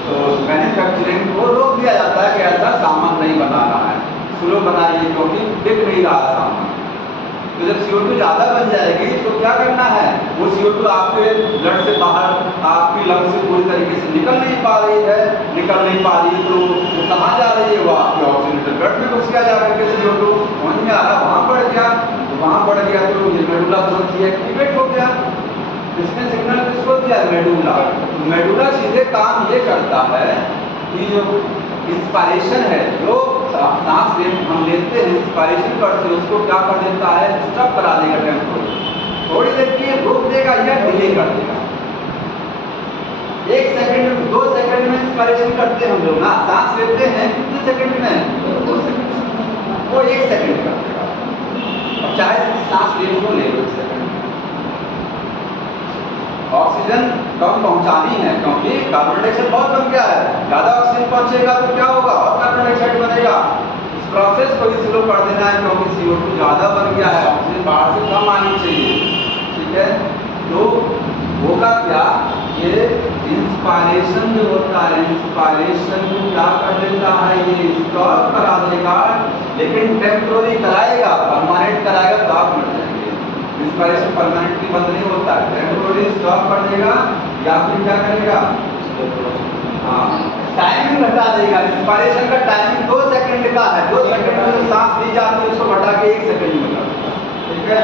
तो मैन्युफैक्चरिंग को रोक दिया जाता है कि ऐसा सामान नहीं बनाना है, स्लो बनाइए क्योंकि बिक नहीं रहा सामान। तो जब CO2 ज़्यादा बन जाएगी तो क्या करना है, वो CO2 आपके ब्लड से बाहर, आपकी लंग से पूरी तरीके से निकल नहीं पा रही है, तो वो कहाँ जा रही है, वो आपके ऑक्सीजन ब्लड में घुस गया जाकर के CO2 समझ में आ रहा, वहाँ बढ़ गया, तो वहाँ बढ़ गया तो ये मेडुला तुरंत एक्टिवेट हो गया, इसने सिग्नल किसको दिया, मेडुला। मेडुला सीधे काम ये करता है कि जो इंस्पायरेशन है, जो सांस हम लेते हैं, इंस्पायरेशन करते हैं, उसको क्या कर देता है, स्टॉप करा देगा टेम्पोररी, थोड़ी देर के लिए रोक देगा या डिले कर देगा। 1 सेकंड 2 सेकंड में इंस्पायरेशन करते हैं हम लोग ना, सांस लेते हैं कितने सेकंड में, 2 सेकंड, वो 1 सेकंड कर देगा। अब चाहे जितनी सांस लेने को ले लो, 1 सेकंड ऑक्सीजन कम पहुंचानी है क्योंकि कार्बन डाइऑक्साइड बहुत बन गया है, ज़्यादा ऑक्सीजन पहुंचेगा तो क्या होगा, और कार्बन डाइऑक्साइड बनेगा। इस प्रोसेस को भी स्लो कर देना है क्योंकि CO2 ज़्यादा बन गया है, ऑक्सीजन बाहर से कम आनी चाहिए, ठीक है। तो होगा क्या, ये इंस्पायरेशन जो होता है, इंस्पायरेशन को क्या कर देता है, ये स्टॉप करा देगा, लेकिन टेम्पोररी कराएगा, परमानेंट कराएगा तो आप मर जाएंगे। इंस्पायरेशन परमानेंटली बंद नहीं होता है, टेम्पोररी स्टॉप कर देगा या फिर क्या करेगा, हाँ टाइमिंग घटा देगा। इंस्पायरेशन का टाइमिंग 2 सेकंड का है, 2 सेकंड में जो सांस ली जाती है उसको घटा के 1 सेकंड में कर देगा, ठीक है।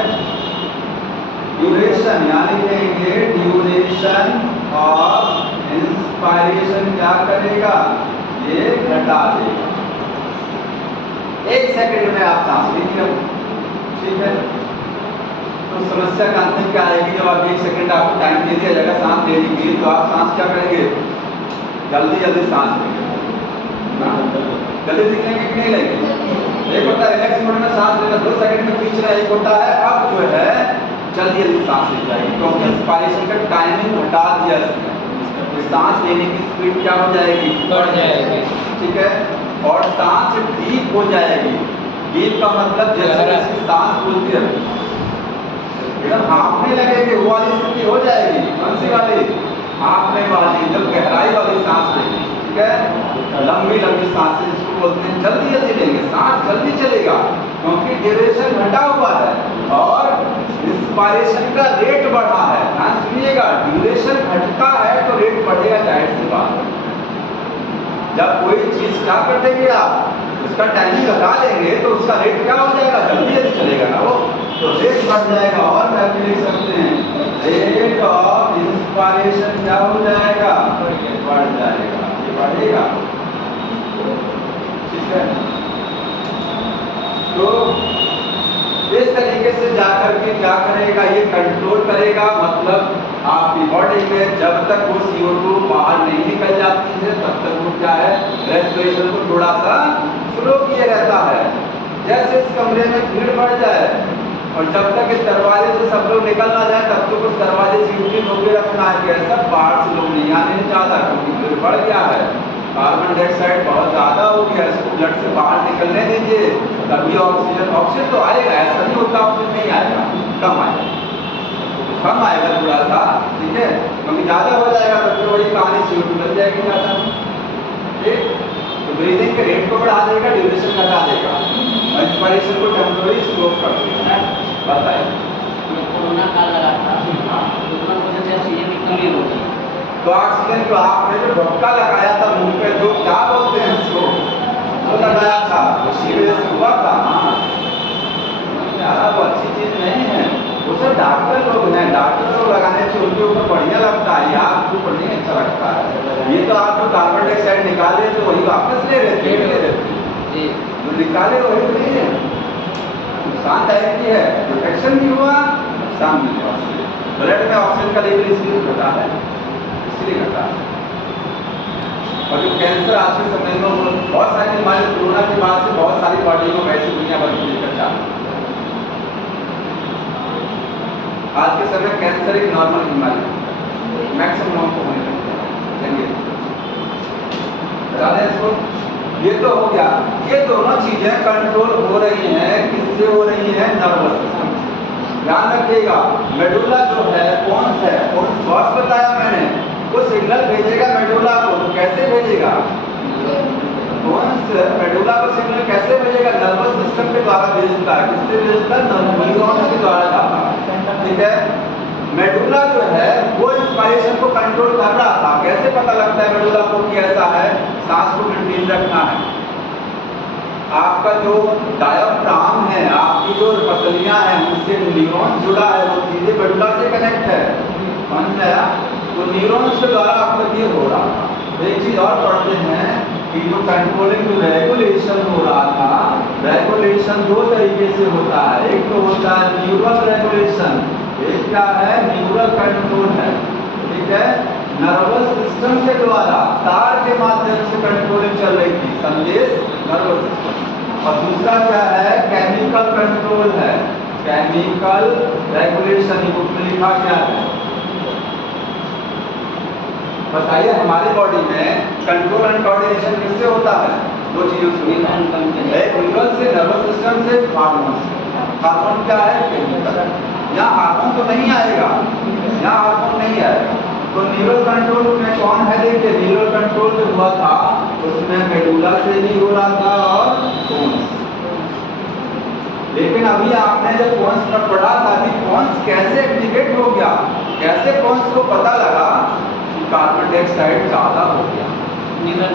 ड्यूरेशन यानी कहेंगे ड्यूरेशन ऑफ इंस्पायरेशन क्या करेगा, ये घटा देगा, 1 सेकंड में आप सांस लीजिए, ठीक है। तो समस्या का अंत में क्या आएगी, जब आप 1 सेकंड आपको टाइम दे दिया जाएगा सांस लेने के लिए, तो आप सांस क्या करेंगे, जल्दी जल्दी सांस लेंगे, जल्दी सीखने की नहीं लेंगे। एक होता है रिलैक्स मोड में सांस लेना, 2 सेकंड में खींचना, एक होता है अब जो है जल्दी जल्दी सांस ली जाएगी क्योंकि इंस्पायरेशन का टाइमिंग घटा दिया इसने, तो सांस लेने की स्पीड क्या हो जाएगी, बढ़ जाएगी, ठीक है, और सांस डीप हो जाएगी। डीप का मतलब जैसे सांस खुलती है एकदम हाँफने लगेगी, वो वाली स्थिति हो जाएगी, कौन सी वाली, हाँफने वाली, एकदम गहराई वाली सांस लेंगे, ठीक है, लंबी लंबी सांसें जिसको बोलते हैं, जल्दी जल्दी लेंगे, सांस जल्दी चलेगा क्योंकि ड्यूरेशन घटा हुआ है और इंस्पायरेशन का रेट बढ़ा है। ध्यान सुनिएगा, ड्यूरेशन घटता है तो रेट बढ़ेगा, जाहिर सी बात है। जब कोई चीज क्या कर देंगे आप, उसका टाइमिंग घटा लेंगे तो उसका रेट क्या हो जाएगा, जल्दी जल्दी चलेगा ना वो, तो रेट बढ़ जाएगा। और मैं भी लिख सकते हैं रेट ऑफ इंस्पायरेशन क्या हो जाएगा, बढ़ जाएगा, ये बढ़ेगा, ठीक है। तो इस तरीके से जाकर के क्या करेगा, ये कंट्रोल करेगा, मतलब आपकी बॉडी में जब तक वो CO2 बाहर नहीं निकल जाती है तब तक वो क्या है, रेस्पिरेशन को थोड़ा सा स्लो किया रहता है। जैसे इस कमरे में भीड़ बढ़ जाए और जब तक इस दरवाजे से सब लोग निकल ना जाए तब तक उस दरवाजे से यूटी रोके रखना है कि सब बाहर से लोग नहीं आने चाहता क्योंकि भीड़ बढ़ गया है, कार्बन डाइऑक्साइड बहुत ज़्यादा हो गया, इसको ब्लड से बाहर निकलने दीजिए, तभी ऑक्सीजन तो आएगा, ऐसा नहीं होता ऑक्सीजन नहीं आएगा, कम आएगा थोड़ा सा, ठीक है, क्योंकि ज़्यादा हो जाएगा तब तो वही कहानी CO2 बन जाएगी ज़्यादा, ठीक। तो ब्रीदिंग के रेट को बढ़ा देगा, ड्यूरेशन घटा देगा, इंस्पायरेशन को टेम्पोररी स्लो कर देगा। बताइए, कोरोना काल लगा था, उसमें ऑक्सीजन की कमी होगी, तो ऑक्सीजन को आपने जो ढक्का लगाया था मुंह पे, जो क्या बोलते हैं इसको, वो लगाया था, उसी वजह से हुआ था। यार वो अच्छी चीज नहीं है, वो सब डॉक्टर लोग हैं, डॉक्टर लोग लगाने से उनके ऊपर बढ़िया लगता है, ये आपके ऊपर नहीं अच्छा लगता है। ये तो आप जो कार्बन डाइऑक्साइड निकाले तो वही वापस ले रहे थे, जो निकाले वही तो नहीं है, नुकसानदायक ही है, प्रोटेक्शन भी हुआ, नुकसान भी हुआ। ब्लड में ऑक्सीजन का लेवल इसलिए घटा है, इसलिए घटा है। और जो कैंसर आज के समय में बहुत सारी बीमारी, कोरोना के बाद से बहुत सारी बॉडी में वैसी दुनिया भर की दिक्कत चालू है। आज के समय कैंसर एक नॉर्मल बीमारी है, मैक्सिमम लोगों को होने लगता है। चलिए बता दें इसको, ये तो हो गया। ये दोनों चीजें कंट्रोल हो रही हैं, किससे हो रही हैं? नर्वस सिस्टम से। ध्यान रखिएगा, मेडुला जो है कौन है, कौन बॉस बताया मैंने, वो सिग्नल भेजेगा मेडुला को, तो कैसे भेजेगा? कौन से मेडुला को सिग्नल कैसे भेजेगा? नर्वस सिस्टम के द्वारा भेजता है। किससे भेजता है? न्यूरॉन्स के द्वारा जाता है। ठीक है, मेडुला जो है वो इंस्पायरेशन को कंट्रोल कर रहा था। कैसे पता लगता है मेडुला को कि ऐसा है? सांस को मेंटेन रखना है, आपका जो डायफ्राम है, आपकी जो पसलियां हैं, उनसे न्यूरॉन जुड़ा है, वो सीधे मेडुला से कनेक्ट है। समझ में आया? तो न्यूरॉन्स के द्वारा आपको ये हो रहा था। एक चीज और पढ़ते हैं कि जो कंट्रोलिंग, जो रेगुलेशन हो रहा था, रेगुलेशन दो तरीके से होता है। एक तो होता है न्यूरल रेगुलेशन, एक क्या है? न्यूरल कंट्रोल है। ठीक है, नर्वस सिस्टम के द्वारा तार के माध्यम से कंट्रोलिंग चल रही थी, संदेश नर्वस सिस्टम। और दूसरा क्या है? केमिकल कंट्रोल है, केमिकल रेगुलेशन। बुक में लिखा क्या है बताइए? हमारी बॉडी में कंट्रोल एंड कोऑर्डिनेशन किससे होता है? दो चीजों से, एक न्यूरल से, नर्वस सिस्टम से, हार्मोन से। हार्मोन क्या है? केमिकल। यहाँ हार्मोन तो नहीं आएगा, यहाँ हार्मोन नहीं आएगा। तो न्यूरल कंट्रोल में कौन है? देखिए, न्यूरल कंट्रोल जो हुआ था उसमें मेडुला से भी हो रहा था और पोन्स। लेकिन अभी आपने जब पोन्स पर पढ़ा था कि पोन्स कैसे एक्टिवेट हो गया, कैसे पोन्स को पता लगा कि कार्बन डाइऑक्साइड ज्यादा हो गया। न्यूरल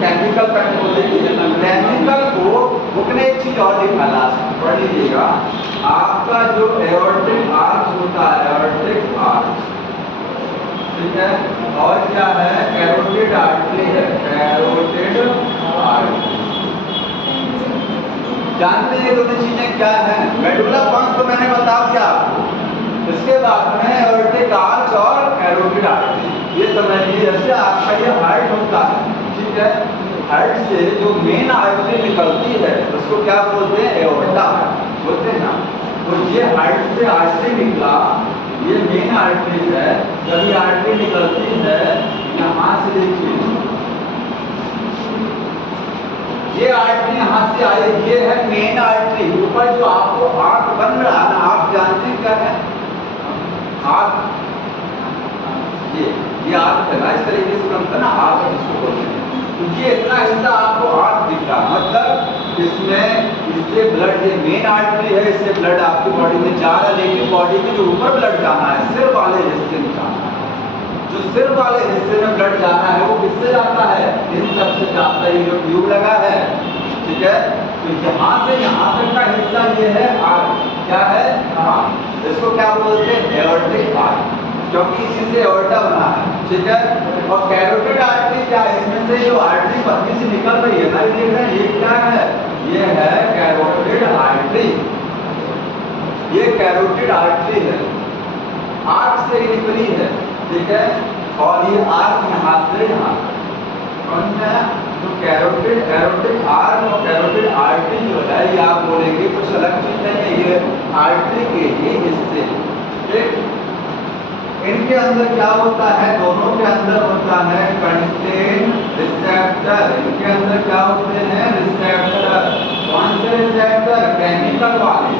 केमिकल कंट्रोल, केमिकल को बुक ने एक चीज और निकाला, पढ़ लीजिएगा। आपका जो एओर्टिक आर्च होता है, एओर्टिक आर्च, ठीक है, और क्या है? कैरोटिड आर्टरी है, कैरोटिड आर्टरी। जानते हैं ये दोनों चीजें क्या हैं? मेडुला पोन्स तो मैंने बता दिया आपको। इसके बाद में एओर्टिक आर्च और कैरोटिड आर्टरी, ये समझिए। जैसे आपका ये हार्ट होता है, ठीक है, हार्ट से जो मेन आर्टरी निकलती है उसको क्या बोलते हैं? एओर्टा बोलते हैं ना। तो ये हार्ट से आर्टरी निकला, ये मेन आर्टरी है। जब ये आर्टरी निकलती है यहाँ से, देखिए ये आर्टरी यहाँ से आई, ये है मेन आर्टरी। ऊपर जो आपको आंख बन रहा है ना, आप जानते हैं क्या है? आंख, ये आंख है ना, इस तरीके से बनता है ना आंख, इसको बोलते हैं। तो ये इतना हिस्सा आपको आंख दिख रहा, मतलब इसमें, इससे ब्लड, ये मेन आर्टरी है, इससे ब्लड आपकी बॉडी में जा रहा है। लेकिन बॉडी में जो ऊपर ब्लड जाना है, सिर वाले हिस्से में जाना है, जो सिर वाले हिस्से में ब्लड जाना है, वो किससे जाता है? इन सबसे जाता है। ये जो ट्यूब लगा है, ठीक है, तो यहाँ से यहाँ तक का हिस्सा ये है आर्ट। क्या है? आर्ट। इसको क्या बोलते हैं? एओर्टिक आर्ट, क्योंकि इसी से एओर्टा बना है। ठीक है, और कैरोटिड आर्टरी क्या है? इसमें से जो आर्टरी पतली से निकल रही है ना, ये देख रहे हैं, ये क्या है? ये है कैरोटिड आर्टरी। ये कैरोटिड आर्टरी है, आर्ट से ही निकली है। ठीक है, और ये आर्क यहाँ से यहाँ, समझ में आया? तो कैरोटिड, एरोटिक आर्क और कैरोटिड आर्टरी जो है, ये आप बोलेंगे कुछ अलग चीज नहीं है, ये आर्टरी के ही हिस्से। ठीक, इनके अंदर क्या होता है? दोनों के अंदर होता है कंटेन रिसेप्टर। इनके अंदर क्या होते हैं? रिसेप्टर। कौन से रिसेप्टर? केमिकल वाले,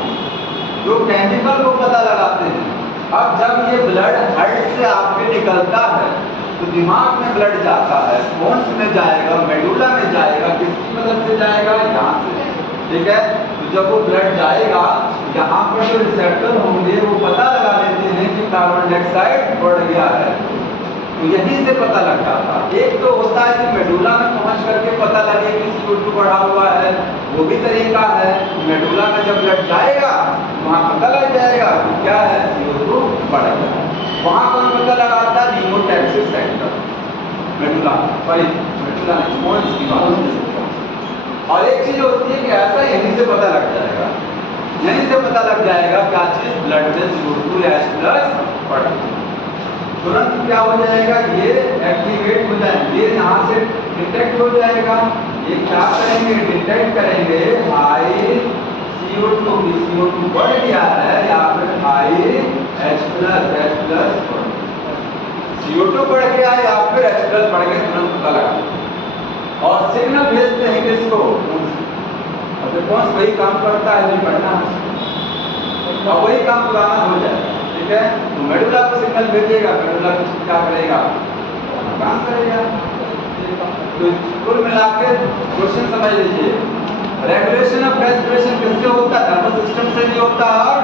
जो केमिकल को पता लगाते हैं। अब जब ये ब्लड हार्ट से आपके निकलता है तो दिमाग में ब्लड जाता है, पोन्स में जाएगा, मेडुला में जाएगा, किसकी मदद से जाएगा? यहाँ से। ठीक है, तो जब वो ब्लड जाएगा, यहाँ पर जो रिसेप्टर होंगे वो पता लगा लेते हैं कि कि कार्बन डाइऑक्साइड बढ़ गया है। तो यहीं से पता लग जाता। एक तो होता है कि मेडुला में पहुंच करके पता लगे कि CO2 बढ़ा हुआ है, वो भी तरीका है। मेडुला में जब ब्लड जाएगा वहाँ पता लग जाएगा कि क्या है, CO2 बढ़ गया। वहाँ कौन पता लगाता है? हीमोटैक्सिस सेंटर, मेडुला नहीं, पोन्स की बात। और एक चीज होती है कि ऐसा यहीं से पता लग जाएगा, यहीं से पता लग जाएगा क्या चीज, ब्लड में CO2 या H+ बढ़ गया। तुरंत क्या हो जाएगा, ये एक्टिवेट हो जाएंगे, ये यहाँ से डिटेक्ट हो जाएगा। ये क्या करेंगे, डिटेक्ट करेंगे हाई CO2 की, CO2 बढ़ गया है, या फिर हाई H+, CO2 बढ़ गया या फिर H+ बढ़ गया, तुरंत पता लगा। और सिग्नल भेजते हैं किसको, अब कौन वही काम करता है, नहीं बढ़ना, और वही काम पुराना हो जाए। ठीक है, तो मेडुला को सिग्नल भेजेगा, मेडुला कुछ क्या करेगा, काम करेगा। तो कुल मिला के क्वेश्चन समझ लीजिए, रेगुलेशन ऑफ रेस्पिरेशन किससे होता है, नर्वस सिस्टम से भी होता है और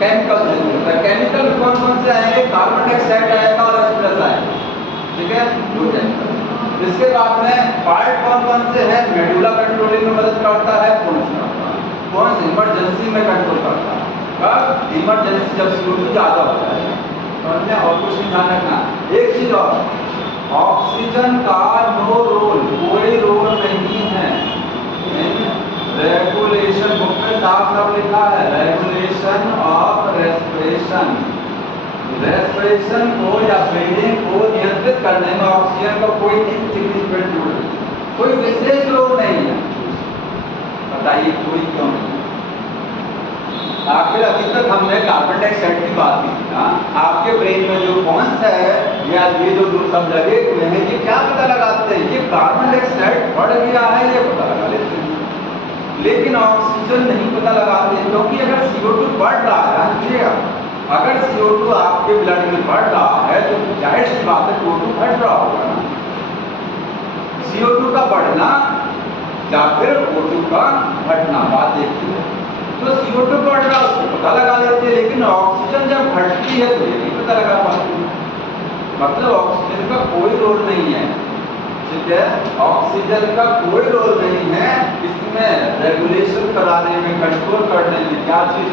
केमिकल से भी होता है। केमिकल में कौन कौन से आएंगे, कार्बन डाइऑक्साइड आएगा और H+ आएगा। ठीक है, दो केमिकल। इसके बाद में पार्ट कौन कौन से हैं, मेडुला कंट्रोलिंग में मदद करता है, कौन इमरजेंसी में कंट्रोल करता है, कब, इमरजेंसी जब CO2 ज़्यादा होता है। समझना, और कुछ नहीं ध्यान रखना। एक चीज और, ऑक्सीजन का नो रोल, कोई रोल नहीं है रेगुलेशन, बुक में साफ साफ लिखा है, रेगुलेशन ऑफ रेस्पिरेशन। रेस्पिरेशन को या ब्रीदिंग को नियंत्रित करने में ऑक्सीजन का कोई इनसिग्निफिकेंट रोल नहीं, कोई विशेष रोल नहीं है। बताइए कोई क्यों नहीं? आखिर अभी तक हमने कार्बन डाइऑक्साइड की बात की थी ना, आपके ब्रेन में जो कौन सा है या ये जो दो सब लगे हुए हैं, ये क्या पता लगाते हैं, ये कार्बन डाइऑक्साइड बढ़ गया है, ये पता लगा लेते हैं। लेकिन ऑक्सीजन नहीं पता लगाते, क्योंकि अगर CO2 बढ़ रहा है, अगर CO2 आपके ब्लड में बढ़ रहा है तो जाहिर सी बात है CO2 घट रहा होगा ना। CO2 का बढ़ना या फिर O2 का घटना, बात देखिए। तो CO2 बढ़ रहा है उसको पता लगा लेते हैं, लेकिन ऑक्सीजन जब घटती है तो ये नहीं पता लगा पाते। मतलब ऑक्सीजन का कोई रोल नहीं है। ठीक है, ऑक्सीजन का कोई रोल नहीं है इसमें रेगुलेशन कराने में, कंट्रोल करने में। क्या चीज,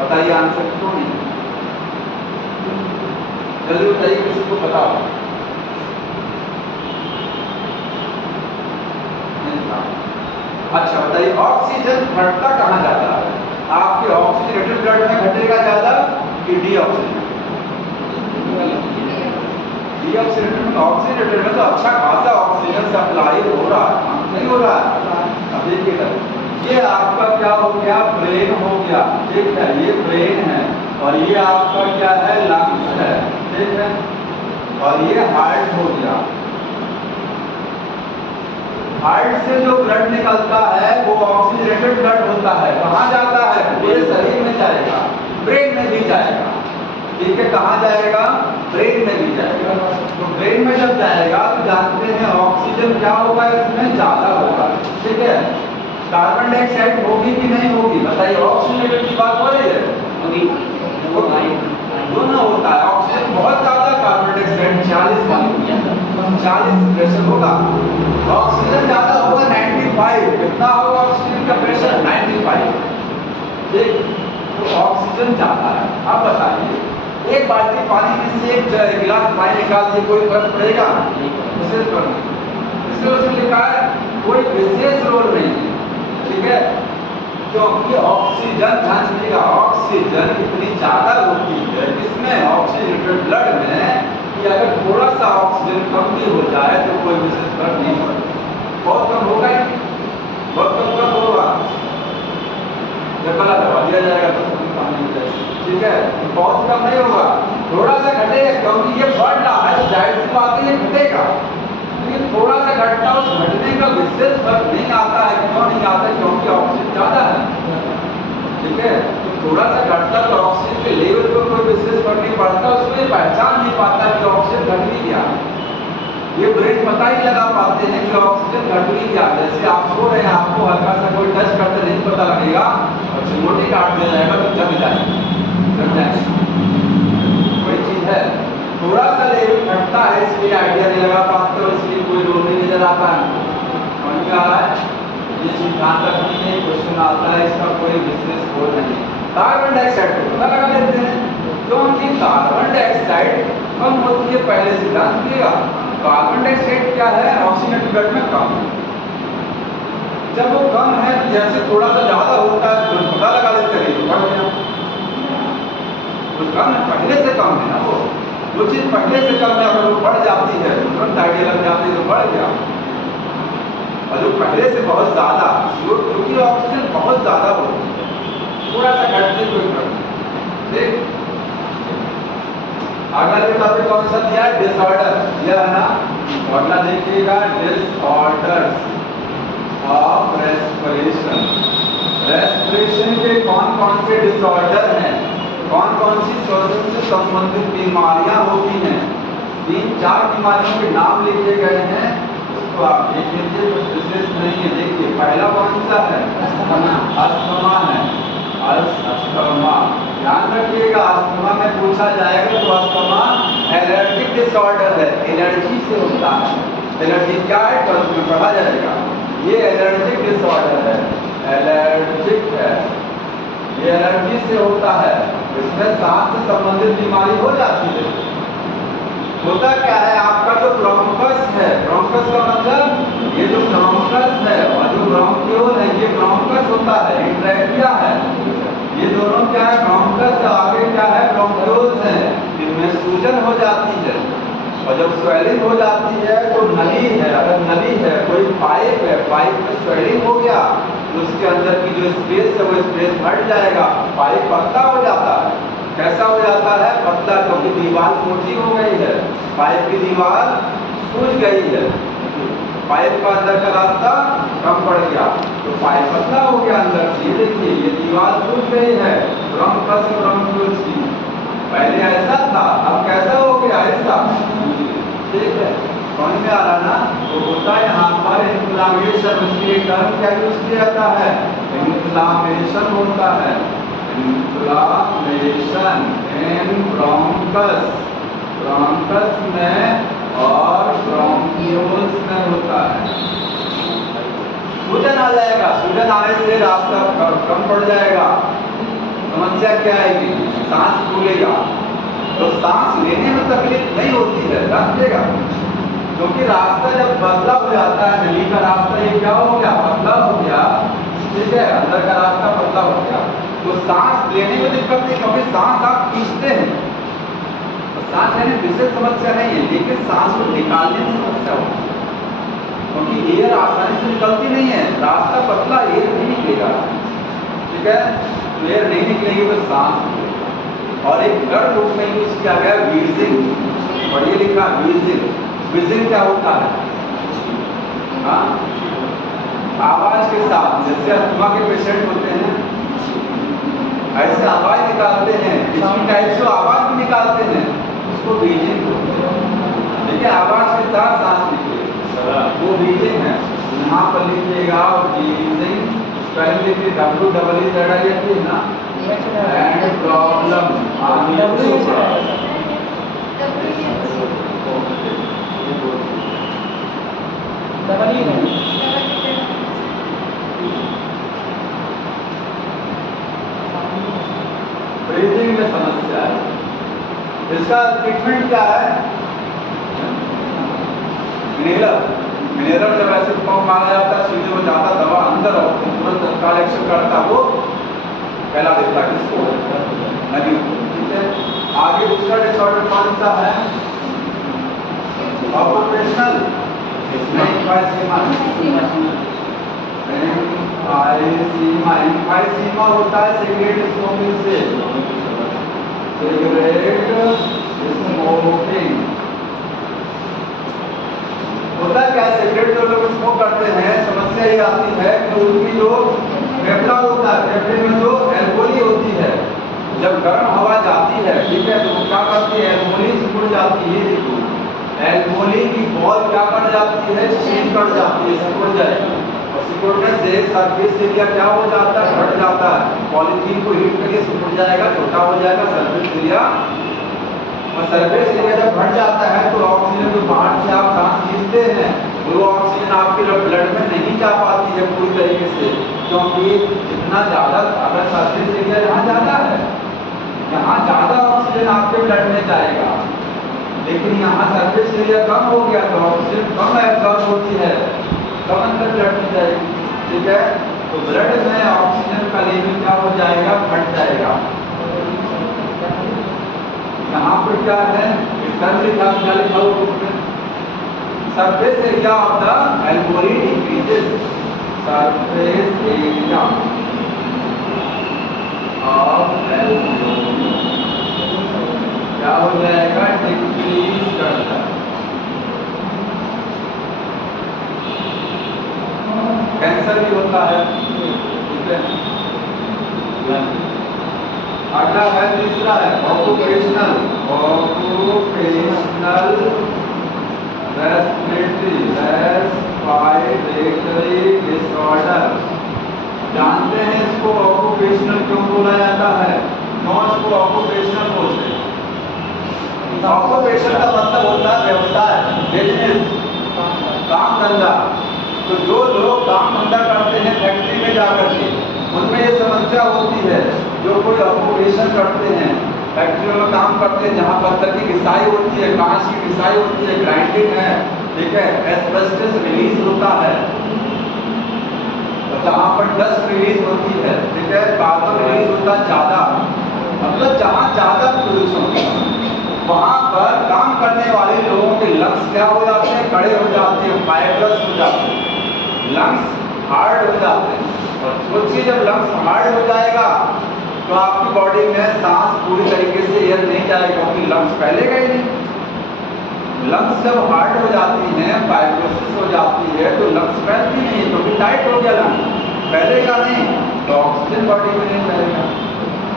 बताइए आंसर क्यों नहीं? जल्दी बताइए, किसी को पता हो? अच्छा बताइए, ऑक्सीजन घटता कहाँ जाता है? आपके ऑक्सीजनेटेड ब्लड में घटेगा ज्यादा कि डीऑक्सीजनेटेड? डीऑक्सीजनेटेड। ऑक्सीजनेटेड में तो अच्छा खासा ऑक्सीजन सप्लाई हो रहा है, नहीं हो रहा है? अब देखिएगा, ये आपका क्या हो गया, ब्रेन हो गया। ठीक है, ये ब्रेन है और ये आपका क्या है, लंग्स है। ठीक है, और ये हार्ट हो गया। हार्ट से जो ब्लड निकलता है वो ऑक्सीजनेटेड ब्लड होता है। कहाँ जाता है, पूरे शरीर में जाएगा, ब्रेन में भी जाएगा। ठीक है, कहाँ जाएगा, ब्रेन में भी जाएगा। तो ब्रेन में जब जाएगा तो जानते हैं ऑक्सीजन क्या होगा, इसमें ज्यादा होगा। ठीक है, कार्बन डाइऑक्साइड होगी कि नहीं होगी, बताइए। ऑक्सीजनेटेड की बात हो रही है, दोनों होता है। ऑक्सीजन बहुत ज्यादा, कार्बन डाइऑक्साइड 40 प्रेशर होगा। ऑक्सीजन ज्यादा होगा 95, कितना होगा ऑक्सीजन का प्रेशर, 95। ठीक, तो ऑक्सीजन ज्यादा है। अब बताइए, एक बाल्टी पानी में से एक गिलास पानी निकाल दिए, कोई फर्क पड़ेगा? विशेष फर्क नहीं। इसलिए उसमें लिखा है कोई विशेष रोल नहीं है। ठीक है, क्योंकि ऑक्सीजन, ध्यान दीजिएगा, ऑक्सीजन इतनी ज्यादा होती है इसमें ऑक्सीजनेटेड ब्लड में कि अगर थोड़ा सा ऑक्सीजन कम भी हो जाए तो कोई विशेष फर्क नहीं पड़ता। बहुत कम होगा ही, बहुत कम होगा, जब गला दबा दिया जाएगा तो पानी में जाएगा। ठीक है, तो बहुत कम नहीं होगा, थोड़ा सा घटेगा, क्योंकि ये बढ़ रहा है, जाहिर सी बात है ये घटेगा। थोड़ा सा घटना, उस घटने का विशेष फर्क नहीं आता है। क्यों नहीं आता है, क्योंकि ऑक्सीजन ज्यादा है। ठीक है, तो थोड़ा सा घटता तो ऑक्सीजन के लेवल पर कोई विशेष फर्क नहीं पड़ता, उसमें पहचान नहीं पाता कि ऑक्सीजन घट भी गया। ये ब्रेन पता ही लगा पाते हैं कि ऑक्सीजन घट भी गया। जैसे आप सो रहे हैं, आपको हल्का सा कोई टच करते नहीं पता लगेगा और चिमोटी काट दिया जाएगा तो जम जाएगा, है इसलिए आइडिया नहीं लगा पाते हो, इसलिए कोई रोल नहीं नजर आता है। समझ में आ रहा है? ये चीज ध्यान रखनी है, क्वेश्चन आता है इसका कोई विशेष गोल नहीं। कार्बन डाइऑक्साइड को पता लगा लेते हैं, क्योंकि कार्बन डाइऑक्साइड कम होती है, पहले से ध्यान रखिएगा। कार्बन डाइऑक्साइड क्या है, ऑक्सीजन की घटना कम है। जब वो कम है तो जैसे थोड़ा सा ज्यादा होता है तो पता लगा लेते हैं तो बढ़ गया, कुछ कम है, पहले से कम है ना, वो चीज पहले से कम है, अगर वो बढ़ जाती है तो तुरंत आइडिया लग जाती है तो बढ़ गया। और जो पहले से बहुत ज्यादा, क्योंकि ऑक्सीजन बहुत ज्यादा होती है, थोड़ा सा घटने कोई प्रॉब्लम। ठीक, अगला जो टॉपिक कौन सा दिया है, डिसऑर्डर। यह है ना, फॉर्मूला देखिएगा, डिसऑर्डर्स ऑफ रेस्पिरेशन। रेस्पिरेशन के कौन कौन से डिसऑर्डर हैं, कौन कौन सी श्वसन से संबंधित बीमारियां होती हैं, 3-4 बीमारियों के नाम लिखे गए हैं, उसको आप देख लीजिए, कुछ विशेष नहीं है। देखिए पहला कौन सा है, अस्थमा है, अस्थमा। ध्यान रखिएगा, अस्थमा में पूछा जाएगा तो अस्थमा एलर्जिक डिसऑर्डर है, एलर्जी से होता है। एलर्जी क्या है, ट्वेल्थ में पढ़ा जाएगा। ये एलर्जिक डिसऑर्डर है, एलर्जिक है, ये एलर्जी से होता है। इसमें सांस से संबंधित बीमारी हो जाती है। होता क्या है, आपका जो ब्रोंकस है, ब्रोंकस का मतलब ये जो ब्रोंकस है और जो ब्रोंक्यूल है, ये ब्रोंकस होता है, इंट्रैकिया है, ये दोनों क्या है, ब्रोंकस आगे क्या है, ब्रोंक्यूल्स है। इनमें सूजन हो जाती है और जब स्वेलिंग हो जाती है तो नली है, अगर नली है, कोई पाइप है, पाइप में स्वेलिंग हो गया तो उसके अंदर की जो स्पेस है वो स्पेस घट जाएगा, पाइप पतला हो जाता है। कैसा हो जाता है, पतला, क्योंकि दीवार मोटी हो गई है, पाइप की दीवार सूज गई है, पाइप का अंदर का रास्ता कम पड़ गया तो पाइप पतला हो गया अंदर से। ये देखिए, ये दीवार सूज गई है ब्रोंकस ब्रोंक्यूल्स की। पहले ऐसा था, अब कैसा हो गया, ऐसा। ठीक है, समझ में आ रहा ना। तो होता है यहाँ पर इन्फ्लामेशन, उसके टर्म क्या यूज किया जाता है, इन्फ्लामेशन होता है, इन्फ्लामेशन इन ब्रोंकस, ब्रोंकस में और ब्रोंक्यूल्स में होता है। सूजन आ जाएगा, सूजन आने से रास्ता कम पड़ जाएगा। समस्या क्या आएगी, सांस फूलेगा, तो सांस लेने में तकलीफ नहीं होती है, रखिएगा, क्योंकि रास्ता जब पतला हो जाता है, नली का रास्ता ये क्या हो गया, पतला हो गया। ठीक है, अंदर का रास्ता पतला हो गया तो सांस लेने में दिक्कत नहीं, क्योंकि सांस आप खींचते हैं, तो सांस लेने में विशेष समस्या नहीं है, लेकिन सांस को निकालने में समस्या होती है, क्योंकि एयर आसानी से निकलती नहीं है, रास्ता पतला, एयर नहीं निकलेगा। ठीक है, तो एयर नहीं निकलेगी तो सांस निकलेगा। और एक वर्ड बुक में यूज किया गया व्हीजिंग, पढ़िए लिखा व्हीजिंग। व्हीजिंग क्या होता है, हाँ, आवाज के साथ, जैसे अस्थमा के पेशेंट होते हैं ऐसे आवाज निकालते हैं, इसी टाइप से आवाज भी निकालते हैं, उसको व्हीजिंग बोलते हैं। ठीक है, आवाज के साथ सांस निकले, वो व्हीजिंग है। यहाँ पर लिखिएगा व्हीजिंग, स्पेलिंग देखिए WEEZ ना, एंड प्रॉब्लम ब्रीथिंग में समस्या है। इसका ट्रीटमेंट क्या है, इनहेलर जब ऐसे पंप मारा जाता है, सीधे हो जाता, दवा अंदर और तुरंत तत्काल एक्शन करता, वो फैला देता है किसको, नली को। ठीक है, आगे दूसरा डिसऑर्डर कौन सा है, ऑक्यूपेशनल एम्फाइसीमा होता है सिगरेट स्मोकिंग से, सिगरेट स्मोकिंग होता है क्या, सिगरेट जो लोग स्मोक करते हैं, समस्या ये आती है कि उनकी जो फेफड़ा होता है, फेफड़े में जो एल्कोहली होती है, जब गर्म हवा जाती है, ठीक है, तो क्या करती है, एल्कोहली सिकुड़ जाती है। देखो, एल्कोहली की बॉल क्या कर जाती है, सील कर जाती है, सिकुड़ जाएगी, और सिकुड़ने से सरफेस एरिया क्या हो जाता है, घट जाता है। पॉलीथीन को हीट करके सिकुड़ जाएगा, छोटा हो जाएगा, सरफेस एरिया और सरफेस एरिया जब घट जाता है तो ऑक्सीजन जो बाहर से आप सांस खींचते हैं वो ऑक्सीजन आपके ब्लड में नहीं जा पाती है पूरी तरीके से, क्योंकि जितना ज़्यादा अगर सरफेस एरिया यहाँ ज़्यादा है, यहाँ ज़्यादा ऑक्सीजन आपके ब्लड में जाएगा, लेकिन यहाँ सरफेस एरिया कम हो गया तो ऑक्सीजन कम एब्जॉर्ब होती है, कम अंदर ब्लड में जाएगी। ठीक है, तो ब्लड में ऑक्सीजन का लेवल क्या हो जाएगा, घट जाएगा। यहाँ पर क्या है, लिखा हुआ surface area of the alveoli increases, surface area of alveoli क्या हो जाएगा, डिक्रीज करता है। कैंसर भी होता है। ठीक है, अगला है, तीसरा है ऑक्यूपेशनल रेस्पिरेटरी डिसऑर्डर। जानते हैं इसको ऑक्यूपेशनल क्यों बोला जाता है, क्यों इसको ऑक्यूपेशनल बोलते हैं? ऑक्यूपेशन का मतलब होता है व्यवसाय, बिजनेस, काम धंधा। तो जो लोग काम धंधा करते हैं फैक्ट्री में जाकर के, उनमें ये समस्या होती है। जो कोई ऑक्यूपेशन करते हैं, फैक्ट्रियों में काम करते हैं जहाँ पत्थर की घिसाई होती है, कांच की घिसाई होती है, ग्राइंडिंग है, ठीक है, एस्बेस्टस रिलीज होता है, तो जहाँ पर डस्ट रिलीज होती है, ठीक है, कार्बन रिलीज होता है ज़्यादा, मतलब जहाँ ज़्यादा प्रदूषण होता है वहाँ पर काम करने वाले लोगों के लंग्स क्या हो जाते हैं, कड़े हो जाते हैं, फाइब्रस हो जाते हैं, लंग्स हार्ड हो जाते हैं। और सोचिए जब लंग्स हार्ड हो जाएगा तो आपकी बॉडी में सांस पूरी तरीके से एयर नहीं जाएगा, क्योंकि लंग्स फैलेगा ही नहीं। लंग्स जब हार्ड हो जाती हैं, फाइब्रोसिस हो जाती है, तो लंग्स फैलती नहीं, क्योंकि टाइट हो गया लंग्स, फैलेगा नहीं तो ऑक्सीजन बॉडी में नहीं फैलेगा,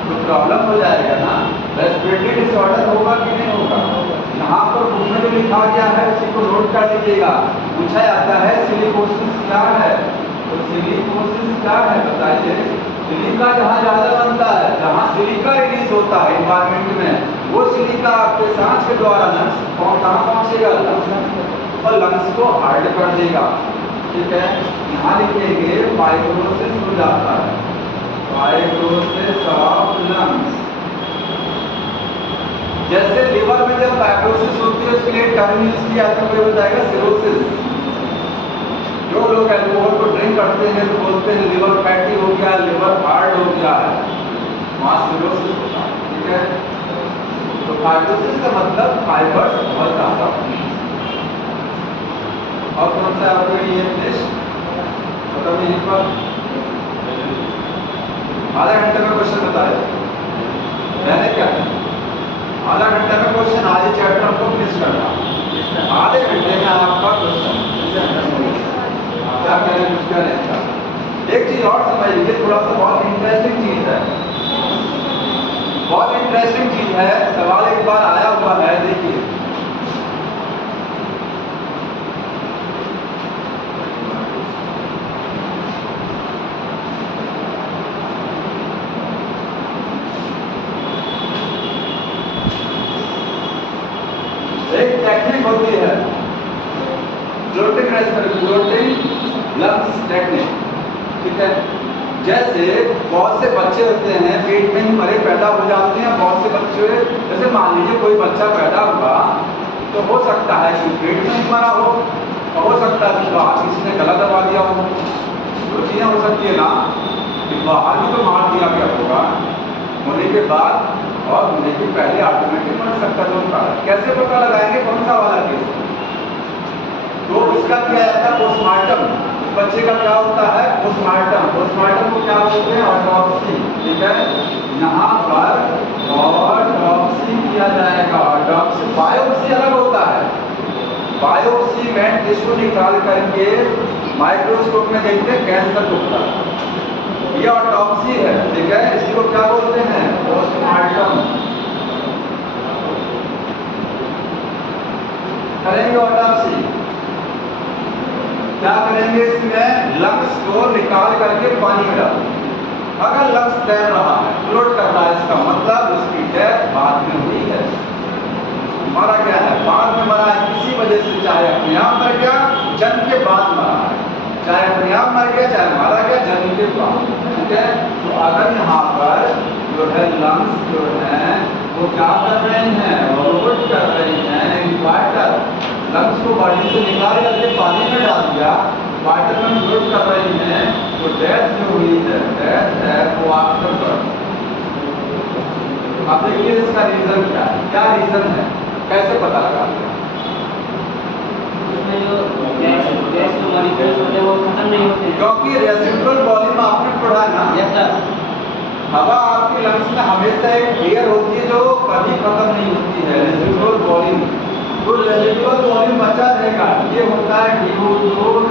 तो प्रॉब्लम हो जाएगा ना। रेस्पिरेटरी डिसऑर्डर होगा कि नहीं होगा? यहाँ पर बुक में जो लिखा गया है उसी को नोट कर लीजिएगा। पूछा जाता है सिलिकोसिस क्या है, तो सिलिकोसिस क्या है बताइए। सिलिका जहाँ ज़्यादा बनता है, जहाँ सिलिका रिलीज होता है इन्वायरमेंट में, वो सिलिका आपके सांस के द्वारा लंग्स कहाँ पहुँचेगा, लंग्स, और लंग्स को हार्ड कर देगा। ठीक है, यहाँ लिखेंगे फाइब्रोसिस हो जाता है, फाइब्रोसिस ऑफ लंग्स। जैसे लिवर में जब फाइब्रोसिस होती है उसके लिए टर्म यूज किया तो क्या हो जाएगा, सिरोसिस। जो लोग अल्कोहल को ड्रिंक करते हैं तो बोलते हैं लिवर फैटी हो गया, लिवर हार्ड हो गया है, वहाँ सिरोसिस होता है। ठीक है, तो फाइब्रोसिस का मतलब फाइबर्स बहुत ज़्यादा। और कौन सा आपको ये लिस्ट मतलब यहीं पर आधा घंटे में क्वेश्चन बताए मैंने क्या, आधा घंटे में क्वेश्चन, आज चैप्टर हमको फिनिश करना, आधे घंटे में आपका क्वेश्चन क्या करें, कुछ करें। एक चीज और समझ लीजिए, थोड़ा सा बहुत इंटरेस्टिंग चीज है, बहुत इंटरेस्टिंग चीज है। सवाल एक बार आया हुआ है, देखिए एक टेक्निक होती है फ्लोटिंग लंग्स टेक्निक। ठीक है, जैसे बहुत से बच्चे होते हैं पेट में ही मरे पैदा हो जाते हैं, बहुत से बच्चे, जैसे मान लीजिए कोई बच्चा पैदा हुआ तो हो सकता है कि पेट में ही मरा हो, और हो सकता है कि बाहर किसी ने गला दबा दिया हो, दो चीज़ें हो सकती है ना, कि बाहर भी तो मार दिया गया होगा, होने के बाद और होने के पहले ऑटोमेटिक मर सकता है। उनका कैसे पता लगाएंगे कौन सा वाला केस? तो इसका क्या जाता है, पोस्टमार्टम। उस बच्चे का क्या होता है, पोस्टमार्टम। पोस्टमार्टम को क्या बोलते हैं, ऑटोप्सी। ठीक है, यहाँ पर ऑटोप्सी किया जाएगा। ऑटोप्सी, बायोप्सी अलग होता है। बायोप्सी में टिश्यू निकाल करके माइक्रोस्कोप में देखते हैं कैंसर को होता है, ये ऑटोप्सी है। ठीक है, इसी को क्या बोलते हैं, पोस्टमार्टम। करेंगे ऑटोप्सी, क्या करेंगे, इसमें लंग्स को निकाल करके पानी में डाल, अगर लंग्स तैर रहा है, फ्लोट कर रहा है, इसका मतलब उसकी डेथ बाद में हुई है। मरा गया है, बाद में मरा है किसी वजह से, चाहे अपने आप मर गया, जन्म के बाद मरा है, चाहे अपने आप मर गया, चाहे मारा गया जन्म के बाद। ठीक है, तो अगर यहाँ पर जो है लंग्स जो है वो क्या कर रहे हैं, ओवरलोड कर रहे हैं, वाटर लंग्स को बॉडी से निकाल करके पानी में डाल दिया, वाटर में फ्लोट कर रहे हैं, तो डेथ जो हुई है, डेथ है वो आफ्टर बर्थ। अब देखिए इसका रीजन क्या है, क्या रीजन है, कैसे पता लगा? उसमें जो गैस के मॉलिक्यूल्स होते हैं वो खत्म नहीं होते हैं। क्योंकि रेसिडुअल वॉल्यूम आपने पढ़ा ना, यस सर। हवा आपके लंग्स में हमेशा एक एयर होती है जो कभी खत्म नहीं होती है, रेसिडुअल वॉल्यूम। तो रेसिडुअल वॉल्यूम बचा रहेगा, ये होता है ड्यू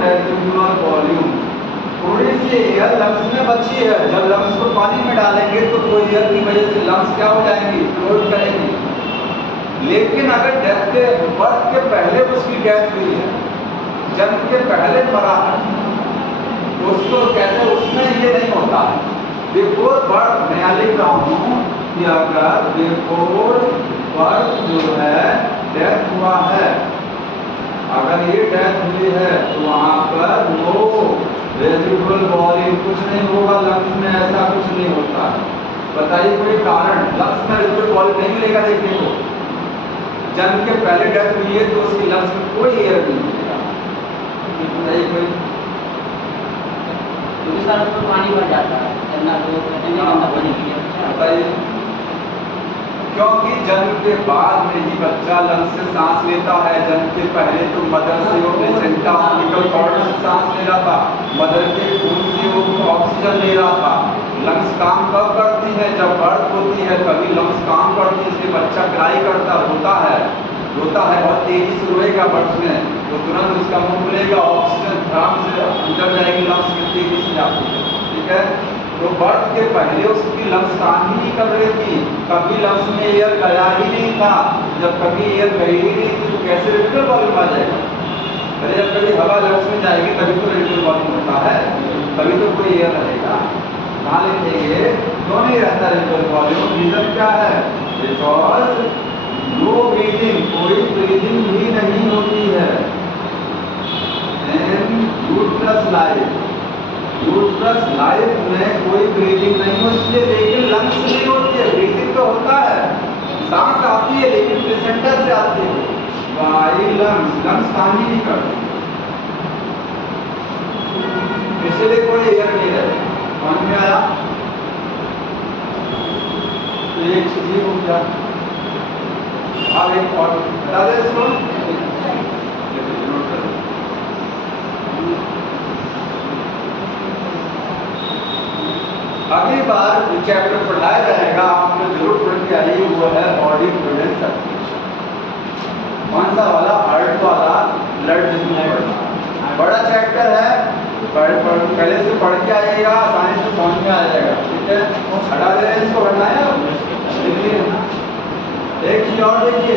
रेसिडुअल वॉल्यूम। थोड़ी सी एयर लंग्स में बची है, जब लंग्स को पानी में डालेंगे तो कोई एयर की वजह से लंग्स क्या हो जाएंगी, फ्लोट करेंगी। लेकिन अगर डेथ के बर्थ के पहले उसकी डेथ हुई है, जन्म के पहले मरा है, तो उसको कैसे, उसमें ये नहीं होता है। बिफोर बर्थ मैं लिख रहा हूँ कि अगर बिफोर बर्थ जो है डेथ हुआ है, अगर ये डेथ हुई है तो वहाँ पर नो रेसिडुअल वॉल्यूम, कुछ नहीं होगा लंग्स में, ऐसा कुछ नहीं होता है। बताइए कोई कारण, लंग्स में रेसिडुअल वॉल्यूम नहीं मिलेगा देखने को। जन्म के पहले डेथ हुई है तो उसकी लंग्स में कोई एयर नहीं मिलेगा, बताइए कोई? क्योंकि सर उसमें पानी भर जाता है, गंदा जो गंदा पानी की बताइए। क्योंकि जन्म के बाद में ही बच्चा लंग्स से सांस लेता है, जन्म के पहले तो मदर से वो प्लेसेंटा अम्बिलिकल कॉर्ड से सांस ले रहा था, मदर के खून से वो ऑक्सीजन ले रहा था। लंग्स काम कब करती है, जब बर्थ होती है तभी लंग्स काम करती है, इसलिए बच्चा क्राई करता रोता है बहुत तेजी से रोएगा बर्थ में, तो तुरंत उसका मुंह खुलेगा, ऑक्सीजन आराम से अंदर जाएगी लंग्स में तेजी से जाती है। ठीक है, तो बर्थ के पहले उसकी लंग्स काम ही नहीं कर रही थी, कभी लंग्स में एयर गया ही नहीं था। जब कभी एयर गई ही नहीं थी तो कैसे रेसिडुअल वॉल्यूम आ जाएगा? अरे जब कभी हवा लंग्स में जाएगी तभी तो रेसिडुअल वॉल्यूम होता है, तभी तो कोई एयर रहेगा। कहाँ लिखेंगे, क्यों नहीं रहता रेसिडुअल वॉल्यूम? रीजन क्या है? बिकॉज नो ब्रीदिंग, कोई ब्रीदिंग ही नहीं होती है इन यूट्रस लाइफ, यूट्रस लाइफ में कोई ब्रीदिंग नहीं होती है, लेकिन लंग्स नहीं होती है। ब्रीदिंग तो होता है, सांस आती है लेकिन प्लेसेंटा से आती है, वाई लंग्स काम ही नहीं करती, इसलिए कोई एयर नहीं रहती। समझ में आया? एक चीज हो गया, अब एक और बता दे इसको, अगली बार जो चैप्टर पढ़ाया जाएगा आपको जरूर पढ़ के आइए, वो है बॉडी फ्लूइड एंड सर्कुलेशन। कौन सा वाला? हार्ट वाला, ब्लड जिसमें पढ़ना बड़ा चैप्टर है, पहले से पढ़ के आइएगा, आसानी से समझ में आ जाएगा। ठीक है, हटा दे रहे हैं इसको, हटाया। देखिए एक चीज और देखिए,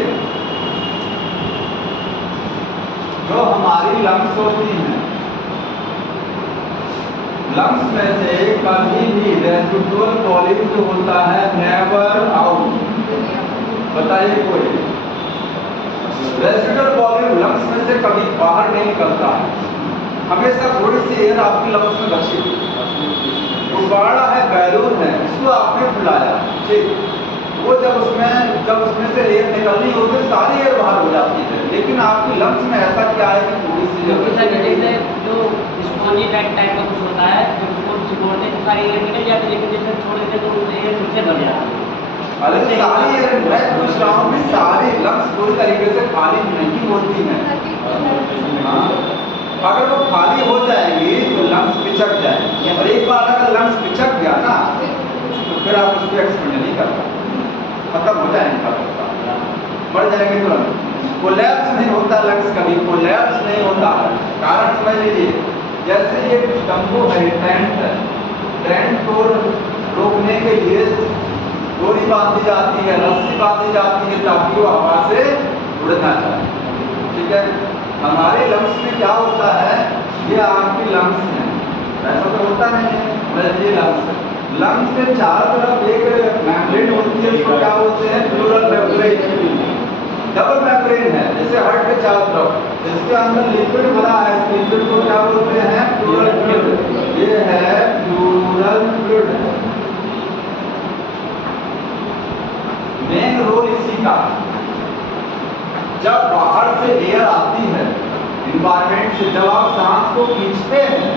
जो हमारी लंग्स होती हैं, लंग्स में से कभी भी रेसिडुअल वॉल्यूम जो होता है नेवर आउट। बताइए कोई, रेसिडुअल वॉल्यूम लंग्स में से कभी बाहर नहीं निकलता है, हमेशा थोड़ी सी एयर आपकी लंग्स में बची हुई। वो बड़ा है, बैलून है, इसको आपने फुलाया, ठीक, वो जब उसमें से एयर निकलनी होती है सारी एयर बाहर हो जाती है, लेकिन आपकी लंग्स में ऐसा क्या है कि थोड़ी सी जैसे जो स्पॉन्जी टाइप का कुछ होता है, जब उसको सिकोड़ते तो सारी एयर निकल जाती है, लेकिन जैसे छोड़ देते तो एयर फिर से भर जाती है। अरे सारी एयर, मैं पूछ रहा हूँ कि सारी लंग्स पूरी तरीके से खाली नहीं होती हैं। अगर वो खाली हो जाएगी तो लंग्स पिचक जाएंगे, और एक बार अगर लंग्स पिचक गया ना तो फिर आप उसको एक्सपेंड नहीं कर पाते, खत्म हो जाएंगे, मर जाएंगे तुरंत। कोलैप्स नहीं होता लंग्स, कभी कोलैप्स नहीं होता। कारण समझ लीजिए, जैसे ये तंबू है, टेंट को रोकने के लिए डोरी बांधी जाती है, रस्सी बांधी जाती है ताकि वो हवा से उड़ना चाहे। ठीक है, हमारे लंग्स में क्या होता है, ये आपकी लंग्स है, ऐसा तो होता नहीं है, ये लंग्स है। लंग्स के चारों तरफ एक मेम्ब्रेन होती है, उसको क्या बोलते हैं, प्लूरल मेम्ब्रेन। डबल मेम्ब्रेन है, जैसे हार्ट के चारों तरफ, इसके अंदर लिक्विड भरा है, लिक्विड को क्या बोलते हैं? Pleural fluid. ये है प्लूरल फ्लूइड। मेन रोल इसी का, जब बाहर से एयर आती है इन्वायरमेंट से, जब आप सांस को खींचते हैं,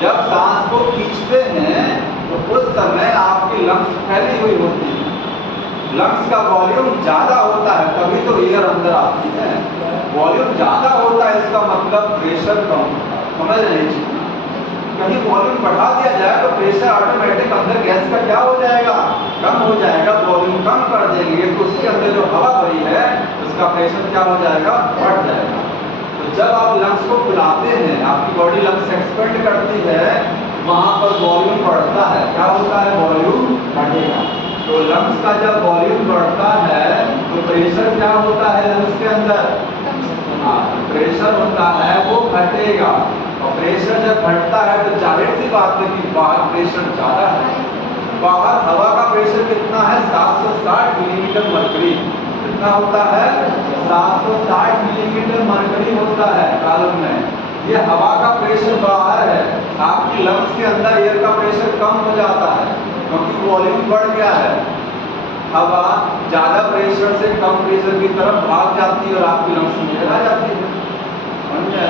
जब सांस को खींचते हैं तो उस समय आपकी लंग्स फैली हुई होती है, लंग्स का वॉल्यूम ज्यादा होता है, तभी तो एयर अंदर आती है। वॉल्यूम ज्यादा होता है इसका मतलब प्रेशर कम होता है। समझ रहे हैं? कहीं वॉल्यूम बढ़ा दिया जाए तो प्रेशर ऑटोमेटिक अंदर गैस का क्या हो जाएगा? कम हो जाएगा। वॉल्यूम कम कर देंगे तो उसके अंदर जो हवा भरी है उसका प्रेशर क्या हो जाएगा? बढ़ जाएगा। तो जब आप लंग्स को फुलाते हैं, आपकी बॉडी लंग्स एक्सपेंड करती है, वहां पर वॉल्यूम बढ़ता है। क्या होता है? वॉल्यूम बढ़ेगा। तो लंग्स का जब वॉल्यूम बढ़ता है तो प्रेशर क्या होता है? लंग्स के अंदर प्रेशर होता है वो घटेगा, और प्रेशर जब घटता है तो जाहिर सी बात है कि बाहर प्रेशर ज्यादा है। बाहर हवा का प्रेशर कितना है? 760 मिलीमीटर मरकरी। कितना होता है? 760 मिलीमीटर मरकरी होता है कॉलम में। ये हवा का प्रेशर बाहर है, आपकी लंग्स के अंदर एयर का प्रेशर कम हो जाता है क्योंकि वॉल्यूम बढ़ गया है। हवा ज्यादा प्रेशर से कम प्रेशर की तरफ भाग जाती है और आपकी लंग्स में एयर आ जाती है। समझे?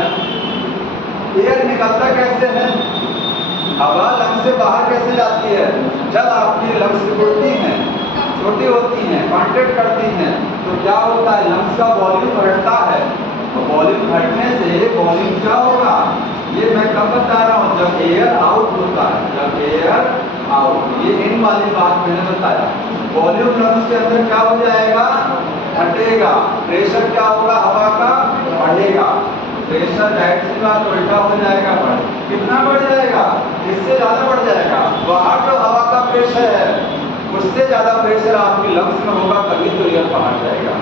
एयर निकलता कैसे है? हवा लंग्स से बाहर कैसे जाती है? जब आपकी लंग्स सिकुड़ती हैं, छोटी होती हैं, कॉन्ट्रैक्ट करती हैं, तो क्या होता है? लंग्स का वॉल्यूम घटता है। तो वॉल्यूम घटने से वॉल्यूम क्या होगा? ये मैं कब बता रहा हूँ? जब एयर आउट होता है, जब एयर आउट, ये इन वाली बात मैंने बताया। वॉल्यूम लंग्स के अंदर क्या हो जाएगा? घटेगा। प्रेशर क्या होगा? हवा का बढ़ेगा। प्रेशर राइट सी बात उल्टा हो जाएगा, बढ़ कितना बढ़ जाएगा? इससे ज्यादा बढ़ जाएगा। बाहर जो हवा का प्रेशर है उससे ज्यादा प्रेशर आपकी लंग्स में होगा, तभी तो एयर बाहर जाएगा।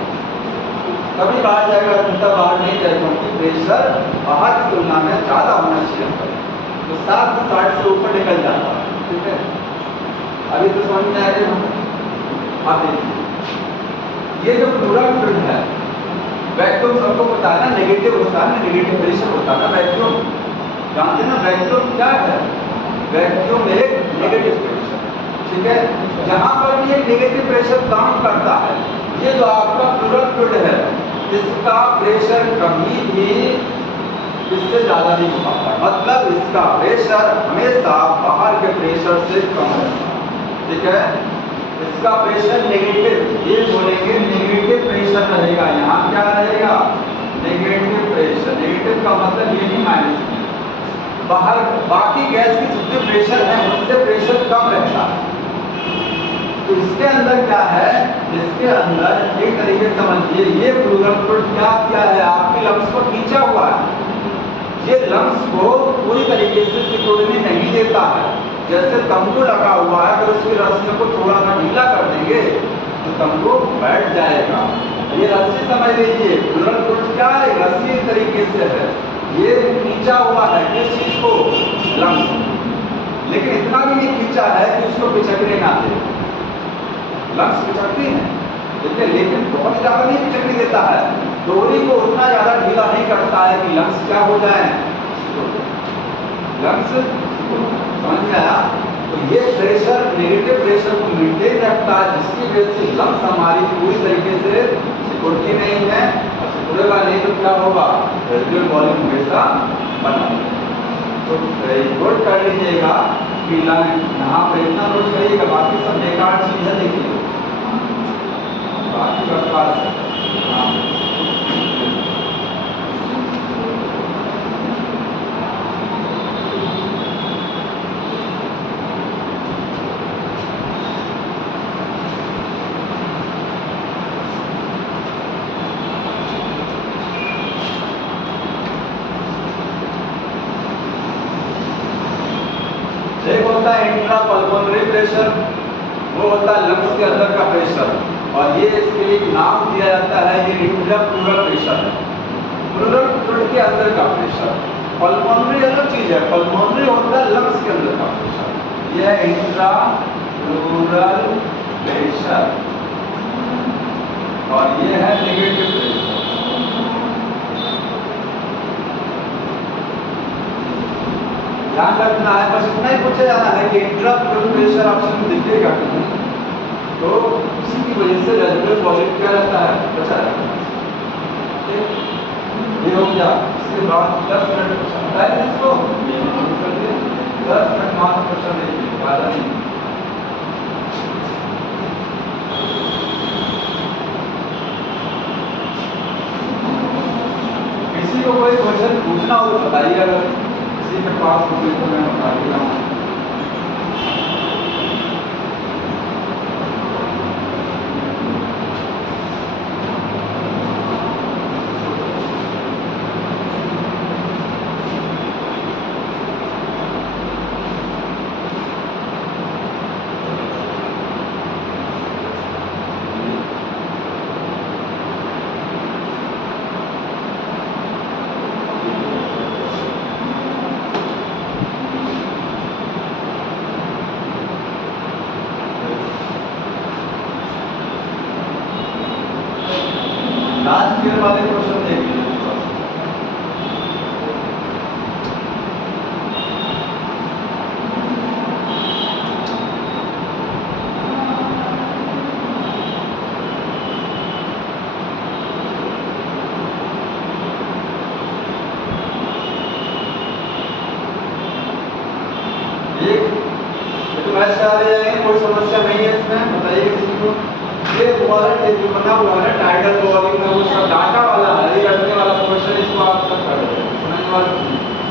तभी बाहर जाएगा, उल्टा बाहर नहीं जाएगा क्योंकि प्रेशर बाहर की तुलना में ज्यादा होना चाहिए। तो 760 से ऊपर निकल जाता है। ठीक है, अभी तो समझ में आएगा। आप देखिए, ये जो प्लूरल फ्लूइड है, वैक्यूम सबको पता है ना, नेगेटिव होता है ना, नेगेटिव प्रेशर होता है ना वैक्यूम। जानते हैं ना वैक्यूम क्या है? वैक्यूम एक नेगेटिव प्रेशर। ठीक है, जहां पर भी एक नेगेटिव प्रेशर काम करता है, ये जो आपका प्लूरल फ्लूइड है, इसका प्रेशर कभी भी इससे ज्यादा नहीं हो पाता। मतलब इसका प्रेशर हमेशा बाहर के प्रेशर से कम रहता है। ठीक है, इसका प्रेशर नेगेटिव, ये बोलेंगे नेगेटिव प्रेशर रहेगा। यहाँ क्या रहेगा? Negative pressure. नेगेटिव का मतलब ये नहीं माइनस, बाहर बाकी गैस की जितने प्रेशर है उससे प्रेशर कम रहता है। तो इसके अंदर क्या है? इसके अंदर एक तरीके से समझिए, ये प्लूरल फ्लूइड क्या है? आपकी लंग्स को खींचा हुआ है। ये लंग्स को पूरी तरीके से सिकुड़ने नहीं देता है। जैसे तंबू लगा हुआ है, अगर उसकी रस्सियों को थोड़ा सा ढीला कर देंगे तो तंबू बैठ जाएगा। ये रस्सी समझ लीजिए, प्लूरल फ्लूइड क्या है? रस्सी तरीके से है, ये खींचा हुआ है किस चीज को? लंग्स। लेकिन इतना भी नहीं खींचा है कि उसको पिचकने ना दे। लंग्स पिचकती है लेकिन बहुत ज्यादा नहीं पिचकने देता है। डोरी को उतना ज्यादा ढीला नहीं करता है कि लंग्स क्या हो जाए? लंग्स। समझ में आया? तो ये प्रेशर नेगेटिव प्रेशर को मेंटेन रखता है, जिसकी वजह से लंग्स हमारी पूरी तरीके से सिकुड़ती नहीं है। और सिकुड़ेगा नहीं तो क्या होगा? रेसिडुअल वॉल्यूम हमेशा बना। तो नोट कर लीजिएगा कि यहाँ पर इतना नोट करिएगा, बाकी सब बेकार चीज है। देखिए बाकी बकवास है। एक होता है इंट्रा पल्मोनरी प्रेशर, वो होता है लंग्स के अंदर का प्रेशर, और ये इसके लिए नाम दिया जाता है, ये इंट्रा प्लूरल प्रेशर है। प्लूरल फ्लूइड के अंदर का प्रेशर। पल्मोनरी अलग चीज है, पल्मोनरी होता है लंग्स के अंदर का प्रेशर। यह इंट्रा प्लूरल प्रेशर और ये है नेगेटिव प्रेशर। ध्यान रखना है, बस इतना ही पूछा जाना है कि इंट्रा फ्लूइड प्रेशर ऑप्शन में दिखेगा नहीं, तो इसी की वजह से रेजोनेंस वॉल्यूम क्या रहता है, बचा रहता है। ठीक, ये हो गया। इसके बाद 10 मिनट समझता है इसको, 10 मिनट मात्र क्वेश्चन देखिए, ज़्यादा नहीं। किसी को कोई क्वेश्चन पूछना हो तो बताइए, अगर किसी के पास हो तो मैं बता देता हूँ। लास्ट ईयर वाले क्वेश्चन देखिए। तो मैच आ रहे हैं, कोई समस्या नहीं है इसमें, बताइए किसी को। ये वाला जो बना हुआ है टाइटल बॉलिंग में, वो सब डाटा वाला है, ये रखने वाला क्वेश्चन, इसको आप सब कर रहे हैं समझने वाले।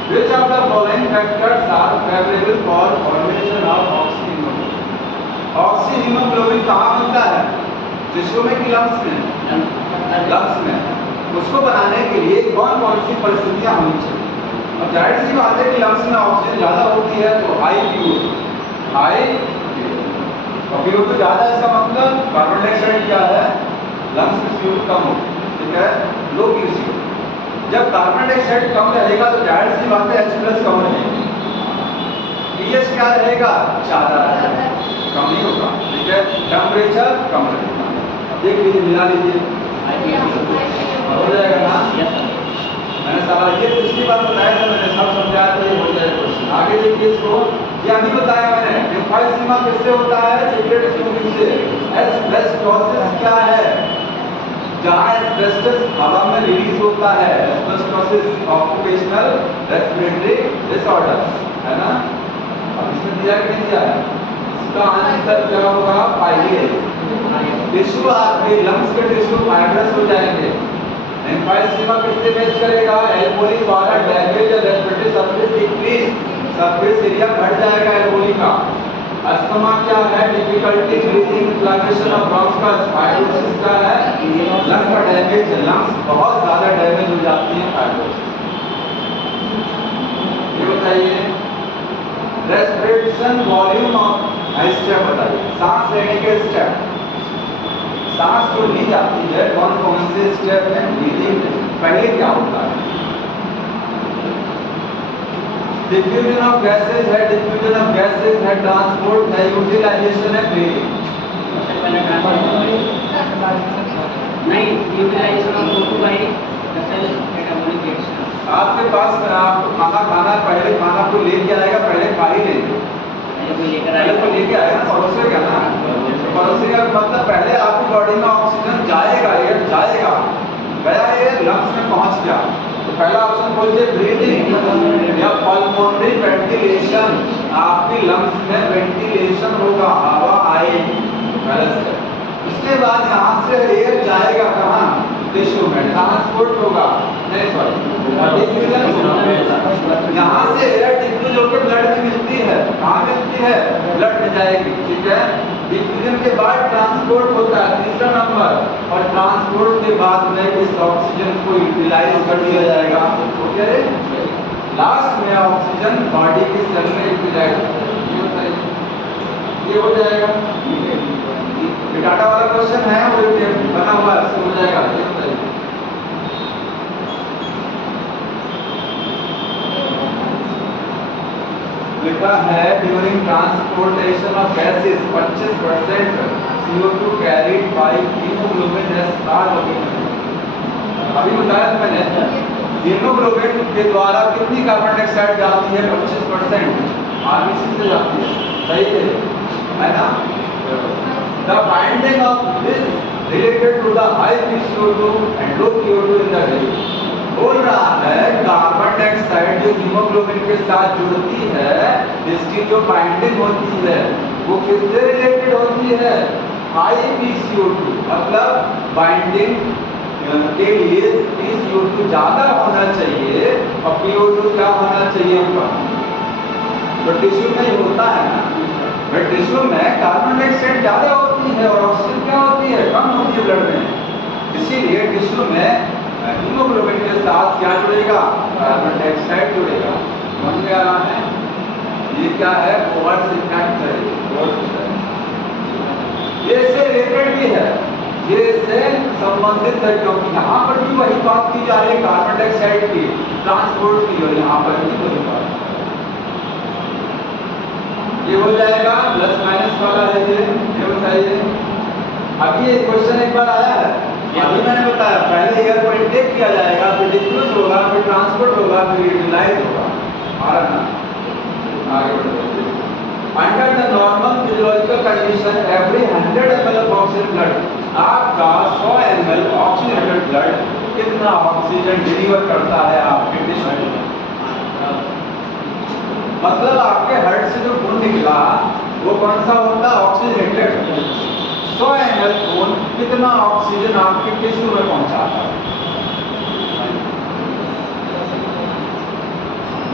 Which of the following factors are favorable for formation of oxyhemoglobin? Oxyhaemoglobin कहाँ बनता है, टिश्यू में कि लंग्स में? लंग्स में। उसको बनाने के लिए कौन कौन सी परिस्थितियाँ होनी चाहिए? अब जाहिर सी बात है कि लंग्स में ऑक्सीजन ज़्यादा होती है तो हाई और पीओ तो ज़्यादा, इसका मतलब कार्बन डाइऑक्साइड क्या है, लंग्स में CO2 कम हो, ठीक है, लो पीओ। जब कार्बन डाइऑक्साइड कम रहेगा तो जाहिर सी बात है H+ कम रहेगी, pH क्या रहेगा, ज़्यादा रहेगा, कम नहीं होगा, ठीक है, टेम्परेचर कम रहेगा। देख लीजिए, मिला लीजिए, हो जाएगा ना। मैंने सवाल ये पिछली बार बताया था, मैंने सब समझाया था, ये हो जाएगा क्वेश्चन। आगे देखिए इसको, ये अभी बताया मैंने, एम्फाइसीमा किससे होता है, सिगरेट स्मोकिंग से। एस्बेस्टोसिस क्या है, जहाँ एस्बेस्टस हवा में रिलीज होता है, एस्बेस्टोसिस ऑक्यूपेशनल रेस्पिरेटरी डिसऑर्डर, है ना। अब इसमें दिया कि नहीं दिया है, इसका आंसर क्या होगा, पाइए टिश्यू, आपके लंग्स के टिश्यू फाइब्रस हो जाएंगे। एम्फाइसीमा किससे मैच करेगा, एल्कोहली द्वारा डैमेज या respiratory surface decrease, surface area घट जाएगा एल्कोहली का। अस्थमा क्या है, difficulty breathing, inflammation of bronchus. Fibrosis क्या है, लंग का डैमेज, लंग्स बहुत ज्यादा डैमेज हो जाती है फाइब्रोसिस। ये बताइए रेस्पिरेशन वॉल्यूम ऑफ स्टेप बताइए, सांस लेने के स्टेप, सांस जो ली जाती है कौन कौन से स्टेप में, ब्रीदिंग पहले क्या होता है, डिफ्यूजन ऑफ गैसेज है, डिफ्यूजन ऑफ गैसेज है, ट्रांसपोर्ट है, यूटिलाइजेशन है, ब्रीदिंग। नहीं, utilization of O2 by vessel metabolic reaction. आपके पास आपको खाना खाना है, पहले खाना को लेके आएगा, पहले खा ही लेंगे, पहले तो लेके आएगा, परोसेगा ना, परोसेगा का मतलब पहले आपकी बॉडी में ऑक्सीजन जाएगा, एयर जाएगा, गया एयर लंग्स में पहुंच गया, तो पहला ऑप्शन बोलिए ब्रीदिंग या पल्मोनरी वेंटिलेशन, आपकी लंग्स में वेंटिलेशन होगा, हवा आएगी पहले से। उसके बाद यहाँ से एयर जाएगा कहाँ, टिश्यू में, ट्रांसपोर्ट होगा, नहीं सॉरी डिफ्यूजन होगा, यहाँ से एयर डिफ्यूज होकर ब्लड में मिलती है, कहाँ मिलती है, ब्लड में जाएगी, ठीक है। डिफ्यूजन के बाद ट्रांसपोर्ट होता है, तीसरा नंबर, और ट्रांसपोर्ट के बाद में इस ऑक्सीजन को यूटिलाइज कर दिया जाएगा, ओके। लास्ट में ऑक्सीजन बॉडी के सेल में यूटिलाइज होता है, ये हो जाएगा। ये डाटा वाला क्वेश्चन है, वो बना हुआ है, हो जाएगा, ये बताइए। लिखा है during transportation of gases 25% CO2 carried by hemoglobin as R-Login। अभी बताया था मैंने, हीमोग्लोबिन के द्वारा कितनी कार्बन डाइऑक्साइड जाती है? 25% आरबीसी से जाती है, सही है ना? The binding of this related to the high CO2 and low CO2 in the body. बोल रहा है कार्बन डाइऑक्साइड जो हीमोग्लोबिन के साथ जुड़ती है, इसकी जो बाइंडिंग होती है वो किससे रिलेटेड होती है? हाई CO2, मतलब बाइंडिंग के लिए CO2 ज्यादा होना चाहिए और PO2 क्या होना चाहिए? कम। तो टिश्यू में ही होता है ना, टिश्यू में कार्बन डाइऑक्साइड ज्यादा होती है और ऑक्सीजन क्या होती है? कम होती है ब्लड में। इसीलिए टिश्यू में हीमोग्लोबिन के साथ क्या जुड़ेगा? कार्बन डाइऑक्साइड जुड़ेगा। समझ में आ रहा है? ये क्या है? कोवर्स इफेक्ट है। ये इससे रिलेटेड भी है, ये इससे संबंधित है, क्योंकि यहाँ पर भी वही बात की जा रही है कार्बन डाइऑक्साइड की ट्रांसपोर्ट की, और यहाँ पर भी वही बात। ये हो जाएगा प्लस माइनस वाला है, ये बताइए। अभी ये क्वेश्चन एक बार आया है, अभी मैंने बताया पहले एयर को इनटेक किया जाएगा, फिर डिफ्यूज होगा, फिर ट्रांसपोर्ट होगा, फिर यूटिलाइज होगा। आगे बढ़ते हैं। Under the normal physiological condition, every 100 ml of oxygen blood, आपका 100 ml ऑक्सीजनेटेड ब्लड कितना ऑक्सीजन डिलीवर करता है आपके टिश्यू में? मतलब आपके हार्ट से जो खून निकला वो कौन सा होता है? ऑक्सीजनेटेड। 100 ml खून कितना ऑक्सीजन आपके टिश्यू में पहुंचाता है?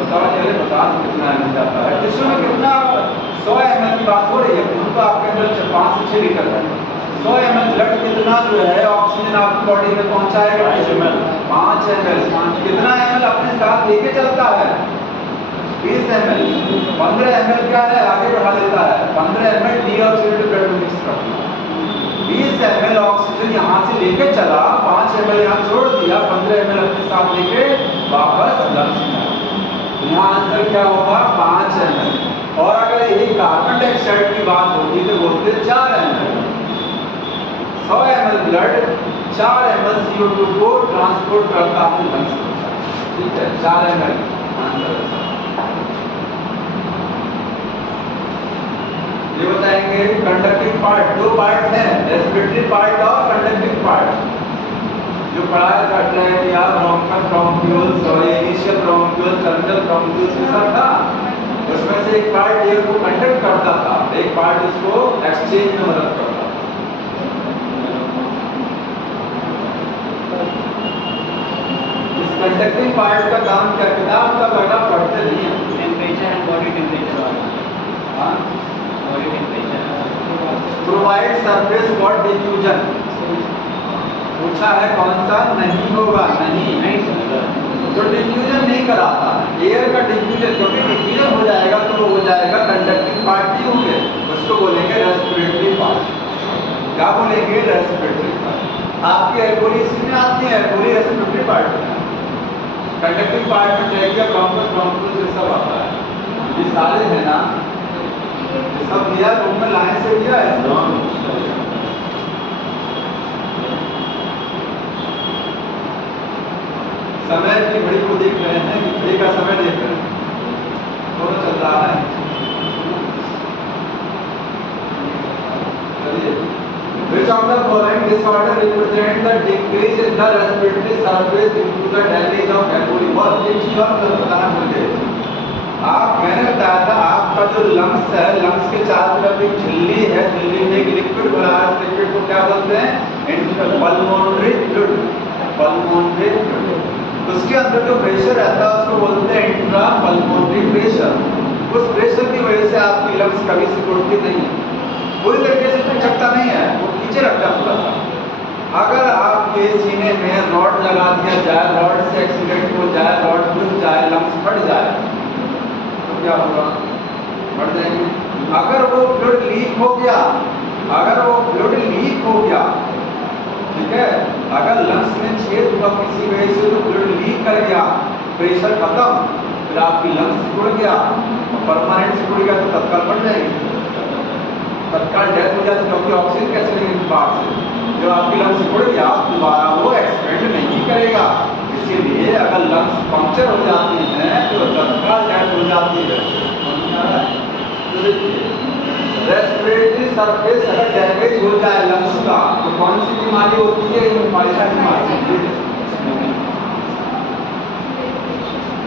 बताओ चले, बता कितना ml जाता है टिश्यू में? कितना? 100 ml की बात हो रही है, खून तो आपके अंदर 5 से 6 लीटर है। 100 ml ब्लड कितना जो है ऑक्सीजन आपकी बॉडी में पहुंचाएगा? 5 ml। 5 ml कितना ml अपने साथ लेके चलता है? 20 ml। 15 ml क्या है? आगे बढ़ा देता है। 15 ml डीऑक्सीडेटेड ब्लड में मिक्स करता है। 20 ml ऑक्सीजन यहाँ से लेके चला, 5 ml यहाँ छोड़ दिया, 15 ml अपने साथ लेके वापस लंग्स में। यहाँ आंसर क्या होगा? 5 ml। और अगर यही कार्बन डाइऑक्साइड की बात होती तो बोलते 4 ml। 100 ml blood 4 ml CO2 को ट्रांसपोर्ट करता है लंग्स में। ठीक है, 4 ml आंसर। ये बताएंगे कंडक्टिंग पार्ट, 2 पार्ट है, रेस्पिरेटरी पार्ट और कंडक्टिंग पार्ट। जो पढ़ाया जाता है कि आप ब्रोंकियोल्स और इनिशियल ब्रोंकियोल्स, टर्मिनल ब्रोंकियोल्स के साथ था, उसमें से एक पार्ट एयर को कंडक्ट करता था, एक पार्ट इसको एक्सचेंज में मदद करता था। इस कंडक्टिंग पार्ट का काम क्या? किताब का पढ़ना पढ़ते नहीं है। टेम्परेचर एंड बॉडी टेम्परेचर वाला। हाँ, body temperature provide surface for diffusion. पूछा है कौन सा? नहीं होगा, नहीं तो डिफ्यूजन नहीं कराता एयर का डिफ्यूजन, क्योंकि डिफ्यूजन हो जाएगा तो वो हो जाएगा कंडक्टिंग पार्ट नहीं होंगे, उसको बोलेंगे रेस्पिरेटरी पार्ट। क्या बोलेंगे? Respiratory part. आपकी एल्कोहली इसमें आती है, एल्कोहली रेस्पिरेटरी पार्ट में। कंडक्टिंग पार्ट में ट्रैकिया, ब्रोंकस, ब्रोंकोस ये सब आता है। ये सारे है ना, ये सब दिया रूम में लाइन से दिया है। समय की घड़ी को देख रहे हैं कि घड़ी का समय देख रहे हैं, दोनों चल रहा है। चलिए, which of the following disorder represent the decrease in the respiratory surface due to the damage of alveoli? बहुत एक चीज और बताना भूल गए। मैंने बताया था आपका जो लंग्स है, लंग्स के चारों तरफ एक झिल्ली है, झिल्ली में एक लिक्विड भरा है, लिक्विड को क्या बोलते हैं? Pulmonary fluid. पल्मोनरी फ्लूइड, उसके अंदर जो प्रेशर रहता है उसको बोलते हैं इंट्रा पल्मोनरी प्रेशर। उस प्रेशर की वजह से आपकी लंग्स कभी सिकुड़ती नहीं है, पूरी तरीके से चिपकता नहीं है, वो खींचे रखता है थोड़ा सा। अगर आपके सीने में रॉड लगा दिया जाए, रॉड से एक्सीडेंट हो जाए, रॉड घुस जाए, लंग्स फट जाए तो क्या होगा? फट जाएंगे। अगर वो फ्लूइड लीक हो गया, ठीक है, अगर लंग्स में छेद हुआ किसी वजह से तो फ्लूइड लीक कर गया, प्रेशर खत्म, फिर आपकी लंग्स सिकुड़ गया और परमानेंट सिकुड़ गया तो तत्काल फट जाएगी। तत्काल डेथ हो जाती है, क्योंकि ऑक्सीजन कैसे लेंगे बाहर से, जो आपकी लंग्स उड़ गया दोबारा वो एक्सपेंड नहीं करेगा। इसीलिए अगर लंग्स पंक्चर हो जाती हैं तो तत्काल डेथ हो जाती है। रेस्पिरेटरी सरफेस अगर डैमेज हो जाए लंग्स का तो कौन सी बीमारी होती है?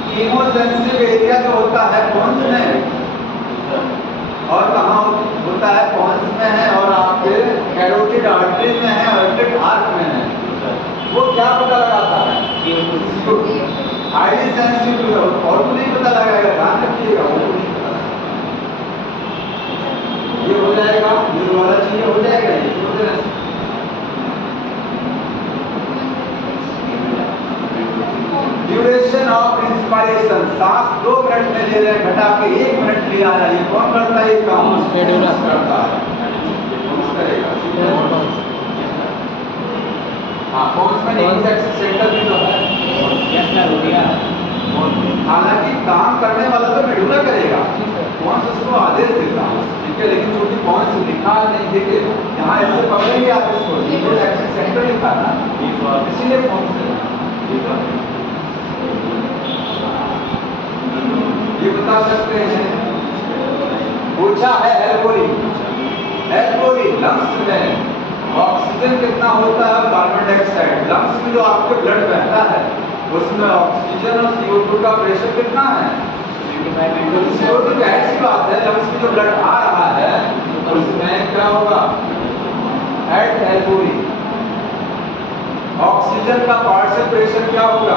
कीमोसेंसिटिव एरिया जो होता है पॉन्स में, और कहाँ होता है? पॉन्स में है, और आपके कैरोटिड आर्टरी में है, कैरोटिड आर्क में है। वो क्या पता लगाता है? हाईली सेंसिटिव, और को नहीं पता लगाएगा, ध्यान रखिएगा, वो नहीं पता। ये हो जाएगा, ये वाला चीज हो जाएगा, ये ड्यूरेशन ऑफ इंस्पायरेशन, सांस 2 मिनट में ले रहे हैं, घटा के 1 मिनट लिया है, ये कौन करता है? ये काम करता है, हाँ कौन में इंसेक्ट सेंटर भी तो है। हालांकि काम करने वाला तो मेडुला करेगा, कौन से उसको आदेश देता है, ठीक है, लेकिन चूंकि कौन से लिखा नहीं देखे, यहाँ ऐसे पकड़ेंगे आप इसको, इंसेक्ट सेंटर लिखा ना, इसीलिए कौन से ये बता सकते हैं। पूछा है एल्कोहली, एल्कोहली लंग्स में ऑक्सीजन कितना होता है? Carbon dioxide. लंग्स में जो आपके ब्लड बहता है उसमें ऑक्सीजन और CO2 का प्रेशर कितना है? CO2 जाहिर सी बात है, लंग्स में जो ब्लड आ रहा है उसमें क्या होगा? एट एल्कोहली ऑक्सीजन का पार्शियल प्रेशर क्या होगा?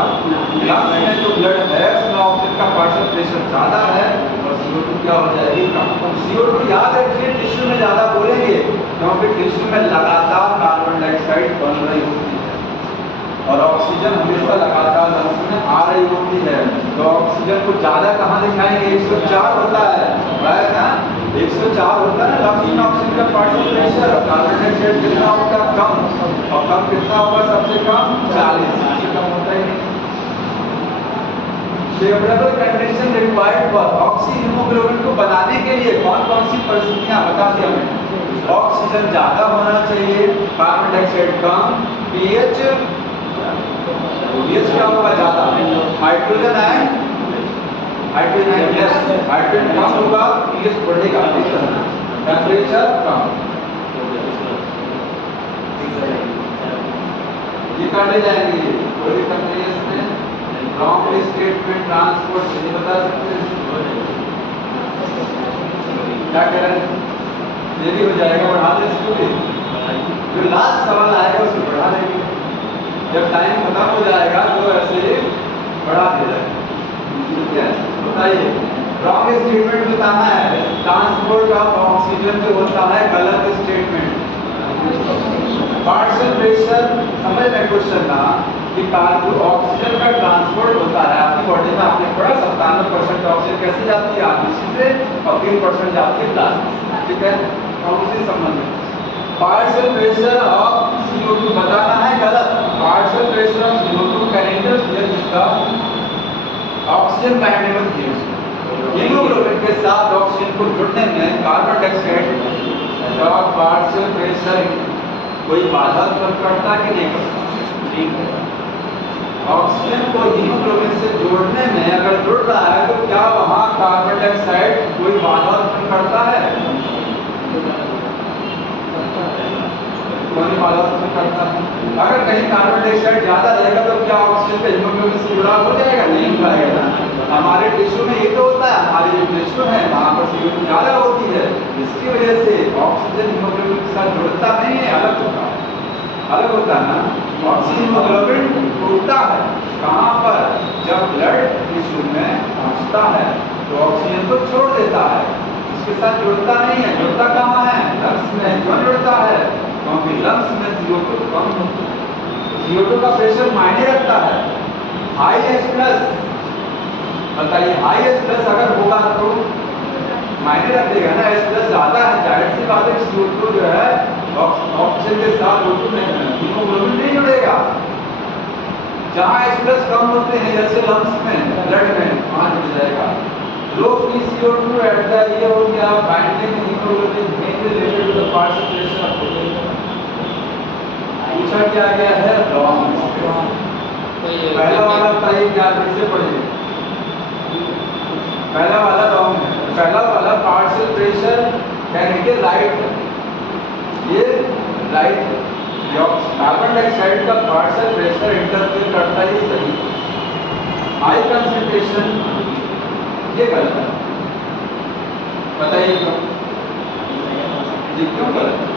लंग्स में जो ब्लड है उसमें ऑक्सीजन का पार्शियल प्रेशर ज्यादा है और CO2 क्या हो जाएगी? कम। CO2 याद रखिए टिश्यू में ज्यादा बोलेंगे क्योंकि टिश्यू में लगातार कार्बन डाइऑक्साइड बन रही होती है और ऑक्सीजन हमेशा लगातार लंग्स में आ रही होती है। तो ऑक्सीजन को ज्यादा कहाँ दिखाएंगे? 104 होता है ना, 104 होता है लंग्स में ऑक्सीजन का पार्शियल प्रेशर। कार्बन डाइऑक्साइड कितना होता है? कम। और कम कितना होगा? सबसे कम 40, सबसे कम होता ही नहीं। Favourable condition required for oxy haemoglobin को बनाने के लिए कौन कौन सी परिस्थितियां बता दी हमें? ऑक्सीजन ज्यादा होना चाहिए, कार्बन डाइऑक्साइड कम, पीएच क्या होगा? ज्यादा, हाइड्रोजन आयन लेस, हाइड्रोजन कम होगा, पीएच बढ़ेगा, टेम्परेचर कम। ये कर ले जाएंगे, कोई दिक्कत नहीं है इसमें। रॉन्ग स्टेटमेंट ट्रांसपोर्ट नहीं बता सकते, क्या कह रहे हैं? ये भी हो जाएगा, बढ़ा दें इसको भी। जो लास्ट सवाल आएगा उसको बढ़ा देंगे, जब टाइम खत्म हो जाएगा तो ऐसे बढ़ा दे जाएगा, ठीक है? बताइए, रॉन्ग स्टेटमेंट बताना है। ट्रांसपोर्ट ऑफ ऑक्सीजन जो होता है गलत स्टेटमेंट। पार्शियल प्रेशर समझ में क्वेश्चन ना कि ऑक्सीजन का ट्रांसपोर्ट होता है आपकी बॉडी में, आपने पढ़ा 97% ऑक्सीजन कैसे जाती है? आरबीसी से, और 3% जाती है प्लाज्मा, ठीक है? और उसी संबंध में पार्शियल प्रेशर ऑफ CO2 बताना है गलत। Partial pressure of CO2 calendar जिसका ऑक्सीजन का हीमोग्लोबिन के साथ ऑक्सीजन को जुड़ने में कार्बन डाइऑक्साइड का पार्शियल प्रेशर कोई बाधा उत्पन्न करता कि नहीं करता? ऑक्सीजन को हीमोग्लोबिन से जोड़ने में अगर जुड़ रहा है तो क्या वहां कार्बन डाइऑक्साइड कोई बाधा उत्पन्न करता है? कोई बाधा उत्पन्न करता है? अगर कहीं कार्बन डाइऑक्साइड ज्यादा रहेगा तो क्या ऑक्सीजन का हीमोग्लोबिन से जुड़ाव हो जाएगा? नहीं हो जाएगा ना। हमारे टिश्यू में ये तो होता है, हमारे जो टिश्यू है वहाँ पर CO2 ज्यादा होती है, इसकी वजह से ऑक्सीजन हीमोग्लोबिन के साथ जुड़ता नहीं है, अलग होता है, अलग होता है ना। ऑक्सीजन हीमोग्लोबिन टूटता है कहाँ पर? जब ब्लड टिश्यू में पहुँचता है तो ऑक्सीजन को छोड़ देता है, इसके साथ जुड़ता नहीं है। जुड़ता कहाँ है? लंग्स में। क्यों जुड़ता है? क्योंकि लंग्स में CO2 कम होता है, CO2 का प्रेशर मायने रखता है। हाई H प्लस, बताइए हाई H प्लस अगर होगा तो मायने रखेगा ना, H प्लस ज्यादा है, जाहिर सी बात है CO2 जो है ऑक्सीजन के साथ हीमोग्लोबिन नहीं जुड़ेगा। जहाँ H प्लस कम होते हैं जैसे लंग्स में, ब्लड में, वहाँ जुड़ जाएगा। लो पी CO2 एट द ये हो गया बाइंडिंग हीमोग्लोबिन दूसरा क्या आ गया है लॉन्ग। पहला वाला बताइए क्या कैसे पढ़ेंगे। पहला वाला लॉन्ग है, पहला वाला पार्शियल प्रेशर यानी कि राइट है, ये राइट है। कार्बन डाइऑक्साइड का पार्शियल प्रेशर इंटरफेयर करता है सही, हाई कंसंट्रेशन ये गलत है। बताइए क्यों? जी क्यों गलत है?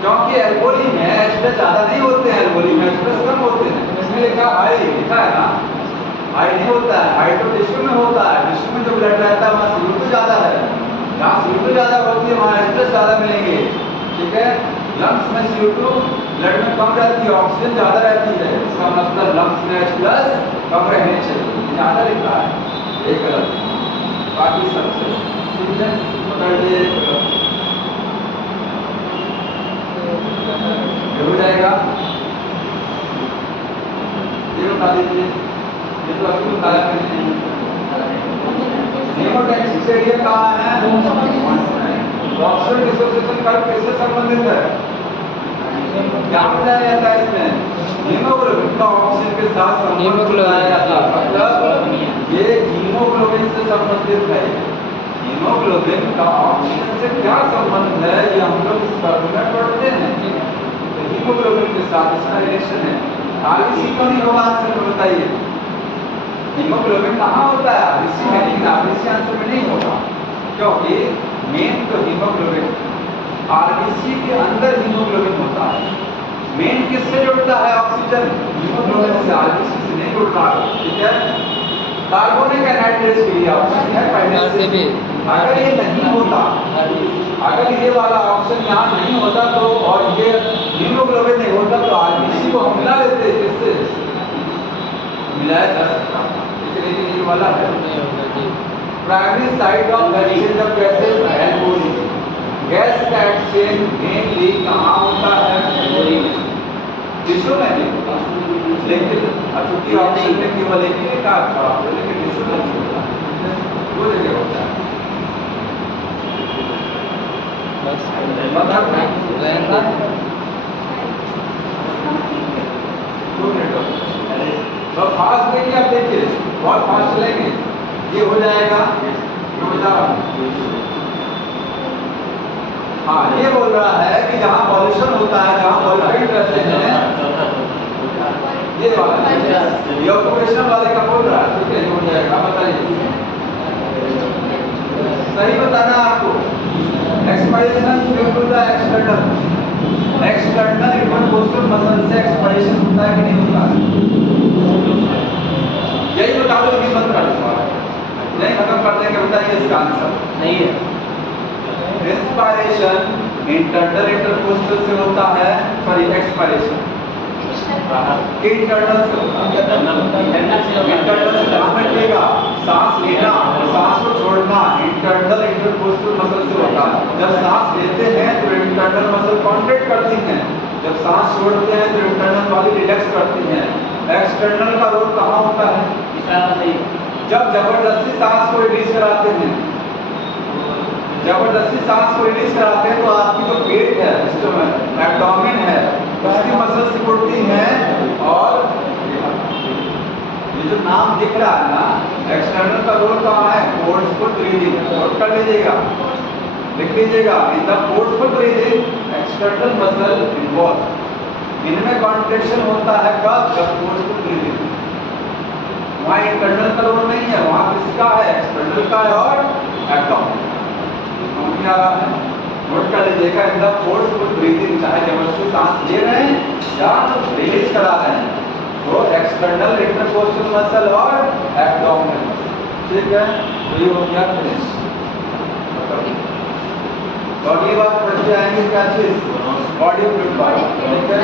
क्योंकि एल्कोहली में H+ ज्यादा नहीं होते हैं, एल्कोहली में H+ कम होते हैं, इसमें लिखा हाई, लिखा है ना हाई नहीं होता है, हाई तो टिश्यू में होता है, टिश्यू में जो ब्लड रहता है वहाँ CO2 ज्यादा है, जहाँ CO2 ज्यादा होती है वहाँ H+ ज्यादा मिलेंगे, ठीक है। लंग्स में CO2 ब्लड में कम रहती है, ऑक्सीजन ज्यादा रहती है, इसका मतलब लंग्स में H+ कम रहने चाहिए, ज्यादा लिखा है, एक गलत, बाकी सबसे ठीक है। पकड़ लिए हो जाएगा, ये बता दीजिए, ये तो अभी बताया मैंने। नीमोटैक्सिस एरिया कहाँ है? ऑक्सीजन डिसोसिएशन कर्व किससे संबंधित है? क्या बताया जाता है इसमें? हीमोग्लोबिन का ऑक्सीजन के साथ संबंध बताया जाता है, मतलब ये हीमोग्लोबिन से संबंधित है। हीमोग्लोबिन का ऑक्सीजन से क्या संबंध है ये हम लोग इस कर्व में पढ़ते हैं, तो हीमोग्लोबिन के साथ इसका रिलेशन है। RBC क्यों नहीं होगा आंसर में बताइए? हीमोग्लोबिन कहाँ होता है? RBC में, लेकिन RBC आंसर में नहीं होगा, क्योंकि मेन तो हीमोग्लोबिन RBC के अंदर हीमोग्लोबिन होता है। मेन किससे जुड़ता है ऑक्सीजन? हीमोग्लोबिन से, RBC से नहीं जुड़ता, ठीक है। कार्बोनिक एनाहाइड्रेज के लिए ऑक्सीजन है पहले से, अगर ये नहीं होता, अगर ये वाला ऑप्शन यहाँ नहीं होता तो और ये हीमोग्लोबिन नहीं होता तो RBC को हम मिला लेते, किससे मिलाया जा सकता था, लेकिन ये वाला है। Primary site of exchange of gases alcohol, gas का एक्सचेंज मेनली कहाँ होता है? टिश्यू में भी, लेकिन चूंकि ऑक्सीजन में केवल एक ही का लेकिन टिश्यू में नहीं होता, वो जगह होता है। तो फास्ट देखिए, आप देखिए बहुत फास्ट चलेंगे, ये हो जाएगा। हाँ, ये बोल रहा है कि जहाँ पॉल्यूशन होता है, जहाँ पॉल्यूटेड रहते हैं, ये वाला ये ऑक्यूपेशन वाले का बोल रहा है, ठीक है, हो जाएगा। बताइए, सही बताना आपको। Expiration due to the external intercostal muscle से एक्सपायरेशन होता है कि नहीं होता है? यही बता दो, ये बंद कर दो, नहीं खत्म कर देंगे। बताइए इसका आंसर नहीं है। इंस्पायरेशन इंटरनल इंटरकोस्टल से होता है, सॉरी एक्सपायरेशन इंटरनल से होता है। इंटरनल से ध्यान रखिएगा, सांस लेना और सांस को छोड़ना इंटरनल इंटरकोस्टल मसल से होता है। जब सांस लेते हैं तो इंटरनल मसल कॉन्ट्रैक्ट करती हैं, जब सांस छोड़ते हैं तो इंटरनल वाली रिलैक्स करती हैं। एक्सटर्नल का रोल कहाँ होता है? जब जबरदस्ती सांस को रिलीज कराते हैं, जबरदस्ती सांस को रिलीज कराते हैं तो आपकी जो पेट है, स्टमक एब्डोमेन है, उसकी मसल सिकुड़ती हैं और ये जो नाम दिख रहा है ना, एक्सटर्नल का रोल कहाँ है? Forceful breathing. नोट कर लीजिएगा, लिख लीजिएगा, in the forceful breathing external muscle involve. इनमें कॉन्ट्रैक्शन होता है कब? जब फोर्सफुल ब्रीदिंग। वहाँ इंटरनल का रोल नहीं है, वहाँ किसका है? एक्सटर्नल का है और एब्डोमेन। समझ में आ रहा है? नोट कर लीजिएगा, इन द फोर्सफुल ब्रीदिंग, चाहे जबरदस्ती सांस ले रहे हैं या रिलीज करा रहे हैं, तो एक्सटर्नल इंटरकोस्टल मसल और एब्डोमेन, ठीक है। तो ये हो गया फिनिश। तो अगली बात पढ़ते आएंगे क्या चीज? बॉडी फ्लूइड, ठीक है।